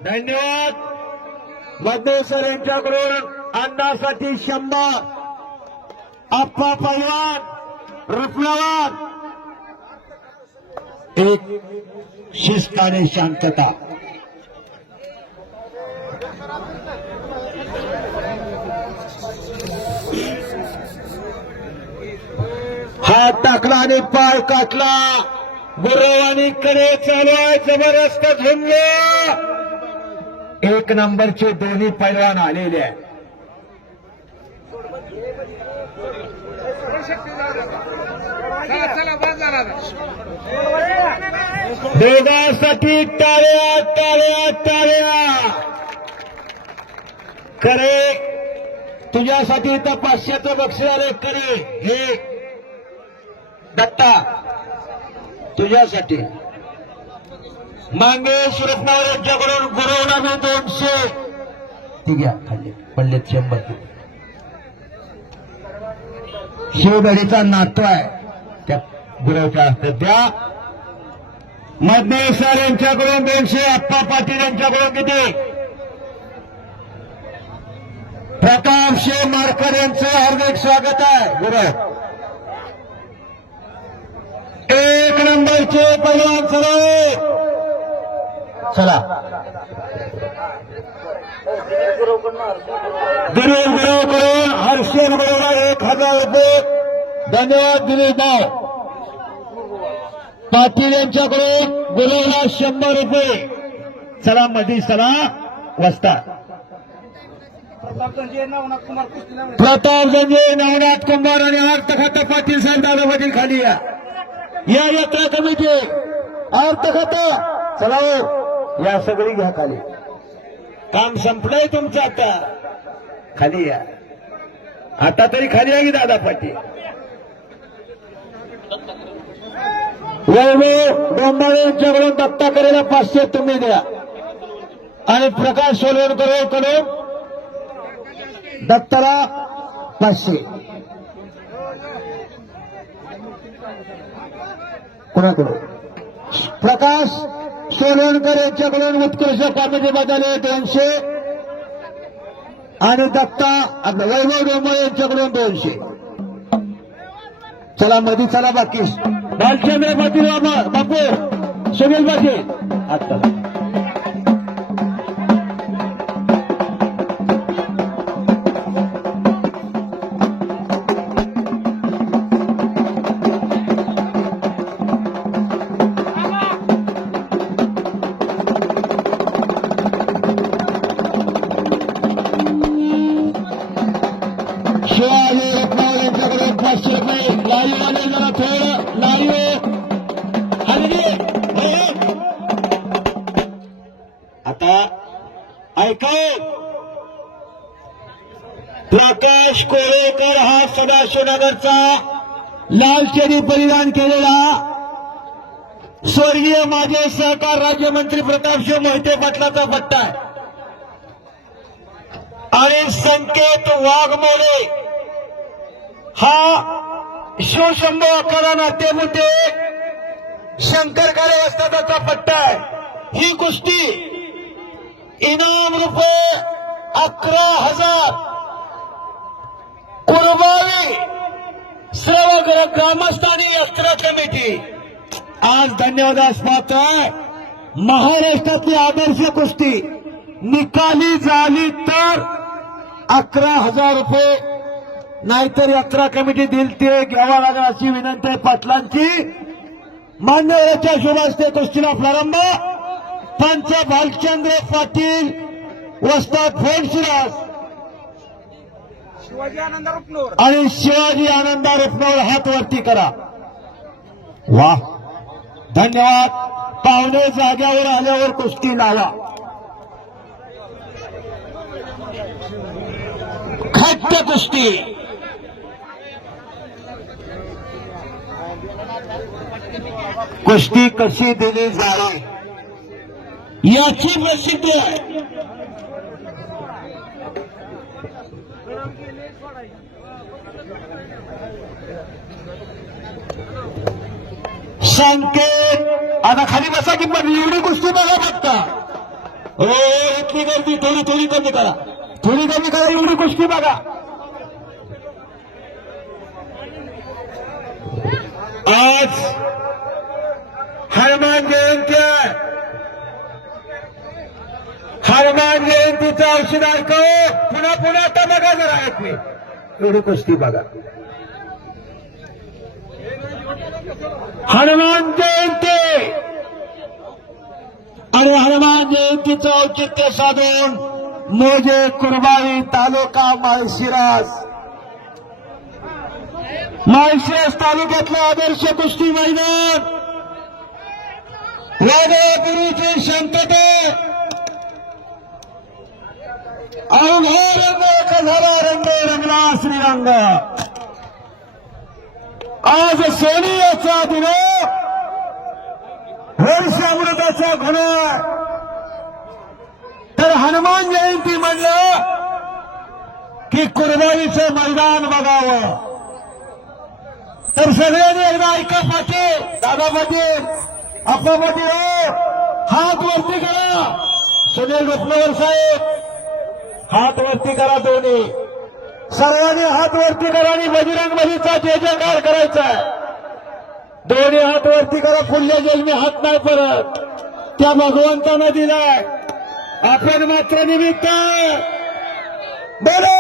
धन्यवाद. मध्ये सर यांच्याकडून अन्नासाठी 100. आप्पा पैलवान रुपलावान. एक शिस्त आणि शांतता. हात टाकला आणि पाय काटला. गुरवानी कडे चालू आहे. जबरदस्त झुंजला. 1 नंबरचे दोन्ही पैलवान आलेले आहेत. दोघांसाठी टाळ्या टाळ्या टाळ्या. करे तुझ्यासाठी इथं 500चं बक्षीस आले. करे हे दत्ता तुझ्यासाठी. मांगे सुरतनावर यांच्याकडून गुरवणारे 200. ठीक आहे खाली पडले 100. शिवगडीचा नातू आहे त्या गुरवच्या असतात त्या. मधनेश्वर यांच्याकडून 200. अप्पा पाटील यांच्याकडून किती? प्रताप शेठ मारकर यांचं हार्दिक स्वागत आहे. गुरव 1 नंबरचे पहिलवान सर्व चला. गुरु करून हर्षेन बरोबर 1000 रुपये. धन्यवाद दिलीप भाऊ. पाटील यांच्याकडून गुरुला 100 रुपये. चला मध्ये चला वाजता. प्रताप संजय नवनाथ कुंभार आणि अर्थ खाता पाटील साहेब दादा पाटील खाली या. यात्रा कमिटी अर्थ खाता चला हो. या सगळी घ्या खाली. काम संपलंय तुमचं आता. खाली या आता तरी. खाली या की दादा पाटील. वैभव डोंबाळे यांच्याकडून दत्ता करेला 500 तुम्ही द्या. आणि प्रकाश सोलवणकर कडून दत्ताला 500. कोणाकडून? प्रकाश सोलवणकर यांच्याकडून उत्कृष्ट कॉमेडी बदले 200. आणि दत्ता वैभव डोंबाळे यांच्याकडून 200. चला मध्ये चला. बाकी भालचंद्र पाटील बापू सुनील पाटील आता. शिवाजी रत्नावळ यांच्याकडे 500 रुपये. लाईव्ह आले जरा थोडं लाईव्ह. आता ऐकाय. प्रकाश कोळेकर हा सदाशिवनगरचा लालचेरी परिधान केलेला स्वर्गीय माजी सहकार राज्यमंत्री प्रतापसिंह मोहिते पाटलाचा पट्टा आहे. आणि संकेत वाघमोडे हा शिवशंभू अखाडा नाट्यमुते शंकर काळे वस्तादाचा पट्टा आहे. ही कुस्ती इनाम रुपये 11,000. कुर्बावी सेवाग्रह ग्रामस्थ आणि यात्रा कमिटी आज धन्यवादास पात्र आहे. महाराष्ट्रातली आदर्श कुस्ती निकाली झाली तर 11,000 रुपये. नाहीतर यात्रा कमिटी दिल ते घ्यावा लागेल अशी विनंती आहे पाटलांची. मान्यवराच्या शुभास्ते कुस्तीला प्रारंभ. पंच भालचंद्र पाटील वस्ताद फोनशिरास आणि शिवाजी आनंदा रुपनवर हात वरती करा. वा धन्यवाद. पाहुणे जाग्यावर आल्यावर कुस्ती लावा. घट्ट कुस्ती. कुस्ती कशी दिली जाईल याची प्रसिद्धी आहे. संकेत आता खाली बसा की पण एवढी कुस्ती बघा फक्त. हो इतकी गर्दी थोडी थोडी कमी करा. थोडी कमी करा. एवढी कुस्ती बघा. आज हनुमान जयंती आहे. हनुमान जयंतीचा औषध ऐकव. पुन्हा पुन्हा आता बघा जरा ऐकले. एवढी कुस्ती बघा. हनुमान जयंती आणि हनुमान जयंतीचं औचित्य साधून मोजे कुर्बावी तालुका माळशिरस माळशिरस तालुक्यातलं आदर्श कुस्ती मैदान वाघापुरीची शांतता अवघा रंग एक झाला रंग रंगला श्रीरंग आज सोनियाचा दिन वर्षामृताचा घन तर हनुमान जयंती म्हणलं की कुर्बानीचं मैदान बघावं तर सगळ्यांनी एकदा ऐका पाटील दादा पाटील आप्पा पाटील हो, हात वरती करा. सुनील रत्नावर साहेब हात वरती करा. दोन्ही सर्वांनी हात वरती करा आणि बजरंग बलीचा जय जयकार करायचा. दोन्ही हात वरती करा. पुढल्या जन्मी हात नाही परत त्या भगवंतानं दिलाय. आपण मात्र निमित्त बोलो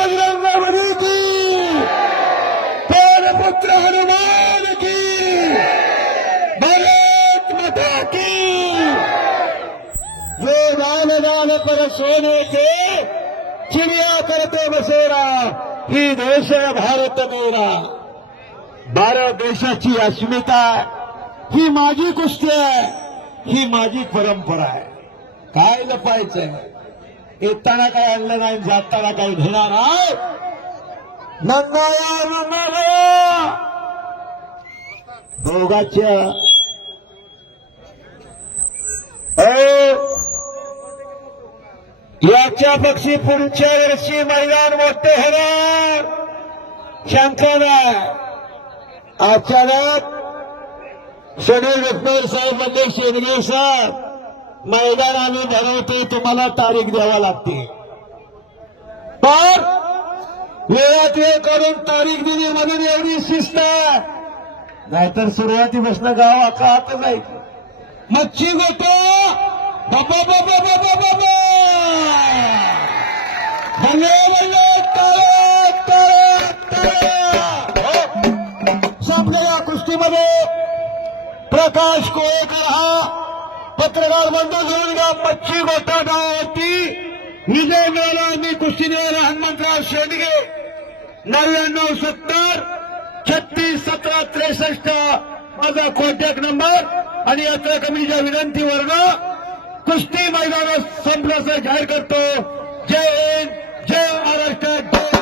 बजरंग बलीची पुत्र हनुमान की भारत माता की जो दान दान पर सोने के चिड़िया करते बसेरा ही देश है भारत मेरा. भारत देशाची अस्मिता ही माझी कुस्ती आहे. ही माझी परंपरा आहे. काय लपायचंय? येताना काय आणलं नाही जाताना काही घेणार आहे. नंगाया नंगाया दोघाच्या याच्या पक्षी पुढच्या वर्षी मैदान मोठे होणार शंका नाही. अचानक सुनील रत्नावर साहेब म्हणजे शेंडगे साहेब मैदान आम्ही भरवतोय तुम्हाला तारीख द्यावा लागते. पण वेळात वेळ करून तारीख दिली म्हणून एवढी शिस्त नाहीतर सुरुवातीपासून गाव आखात जायचं. मच्छी गोतो बाबा बाबा बाबा बाबा भले भले सामने या कुस्तीमध्ये प्रकाश कोळेकर हा पत्रकार बंधू घेऊन घ्या. मच्छी गोटा गावावरती विजय मिळाला. मी कुस्तीदेवर हनुमंतराव शेंडगे 9970 36 17 63 माझा कॉन्टॅक्ट नंबर आणि यात्रा कमिटीच्या विनंतीवरनं कुस्ती मैदानात संपल्याचं जाहीर करतो. जय हिंद जय महाराष्ट्र जय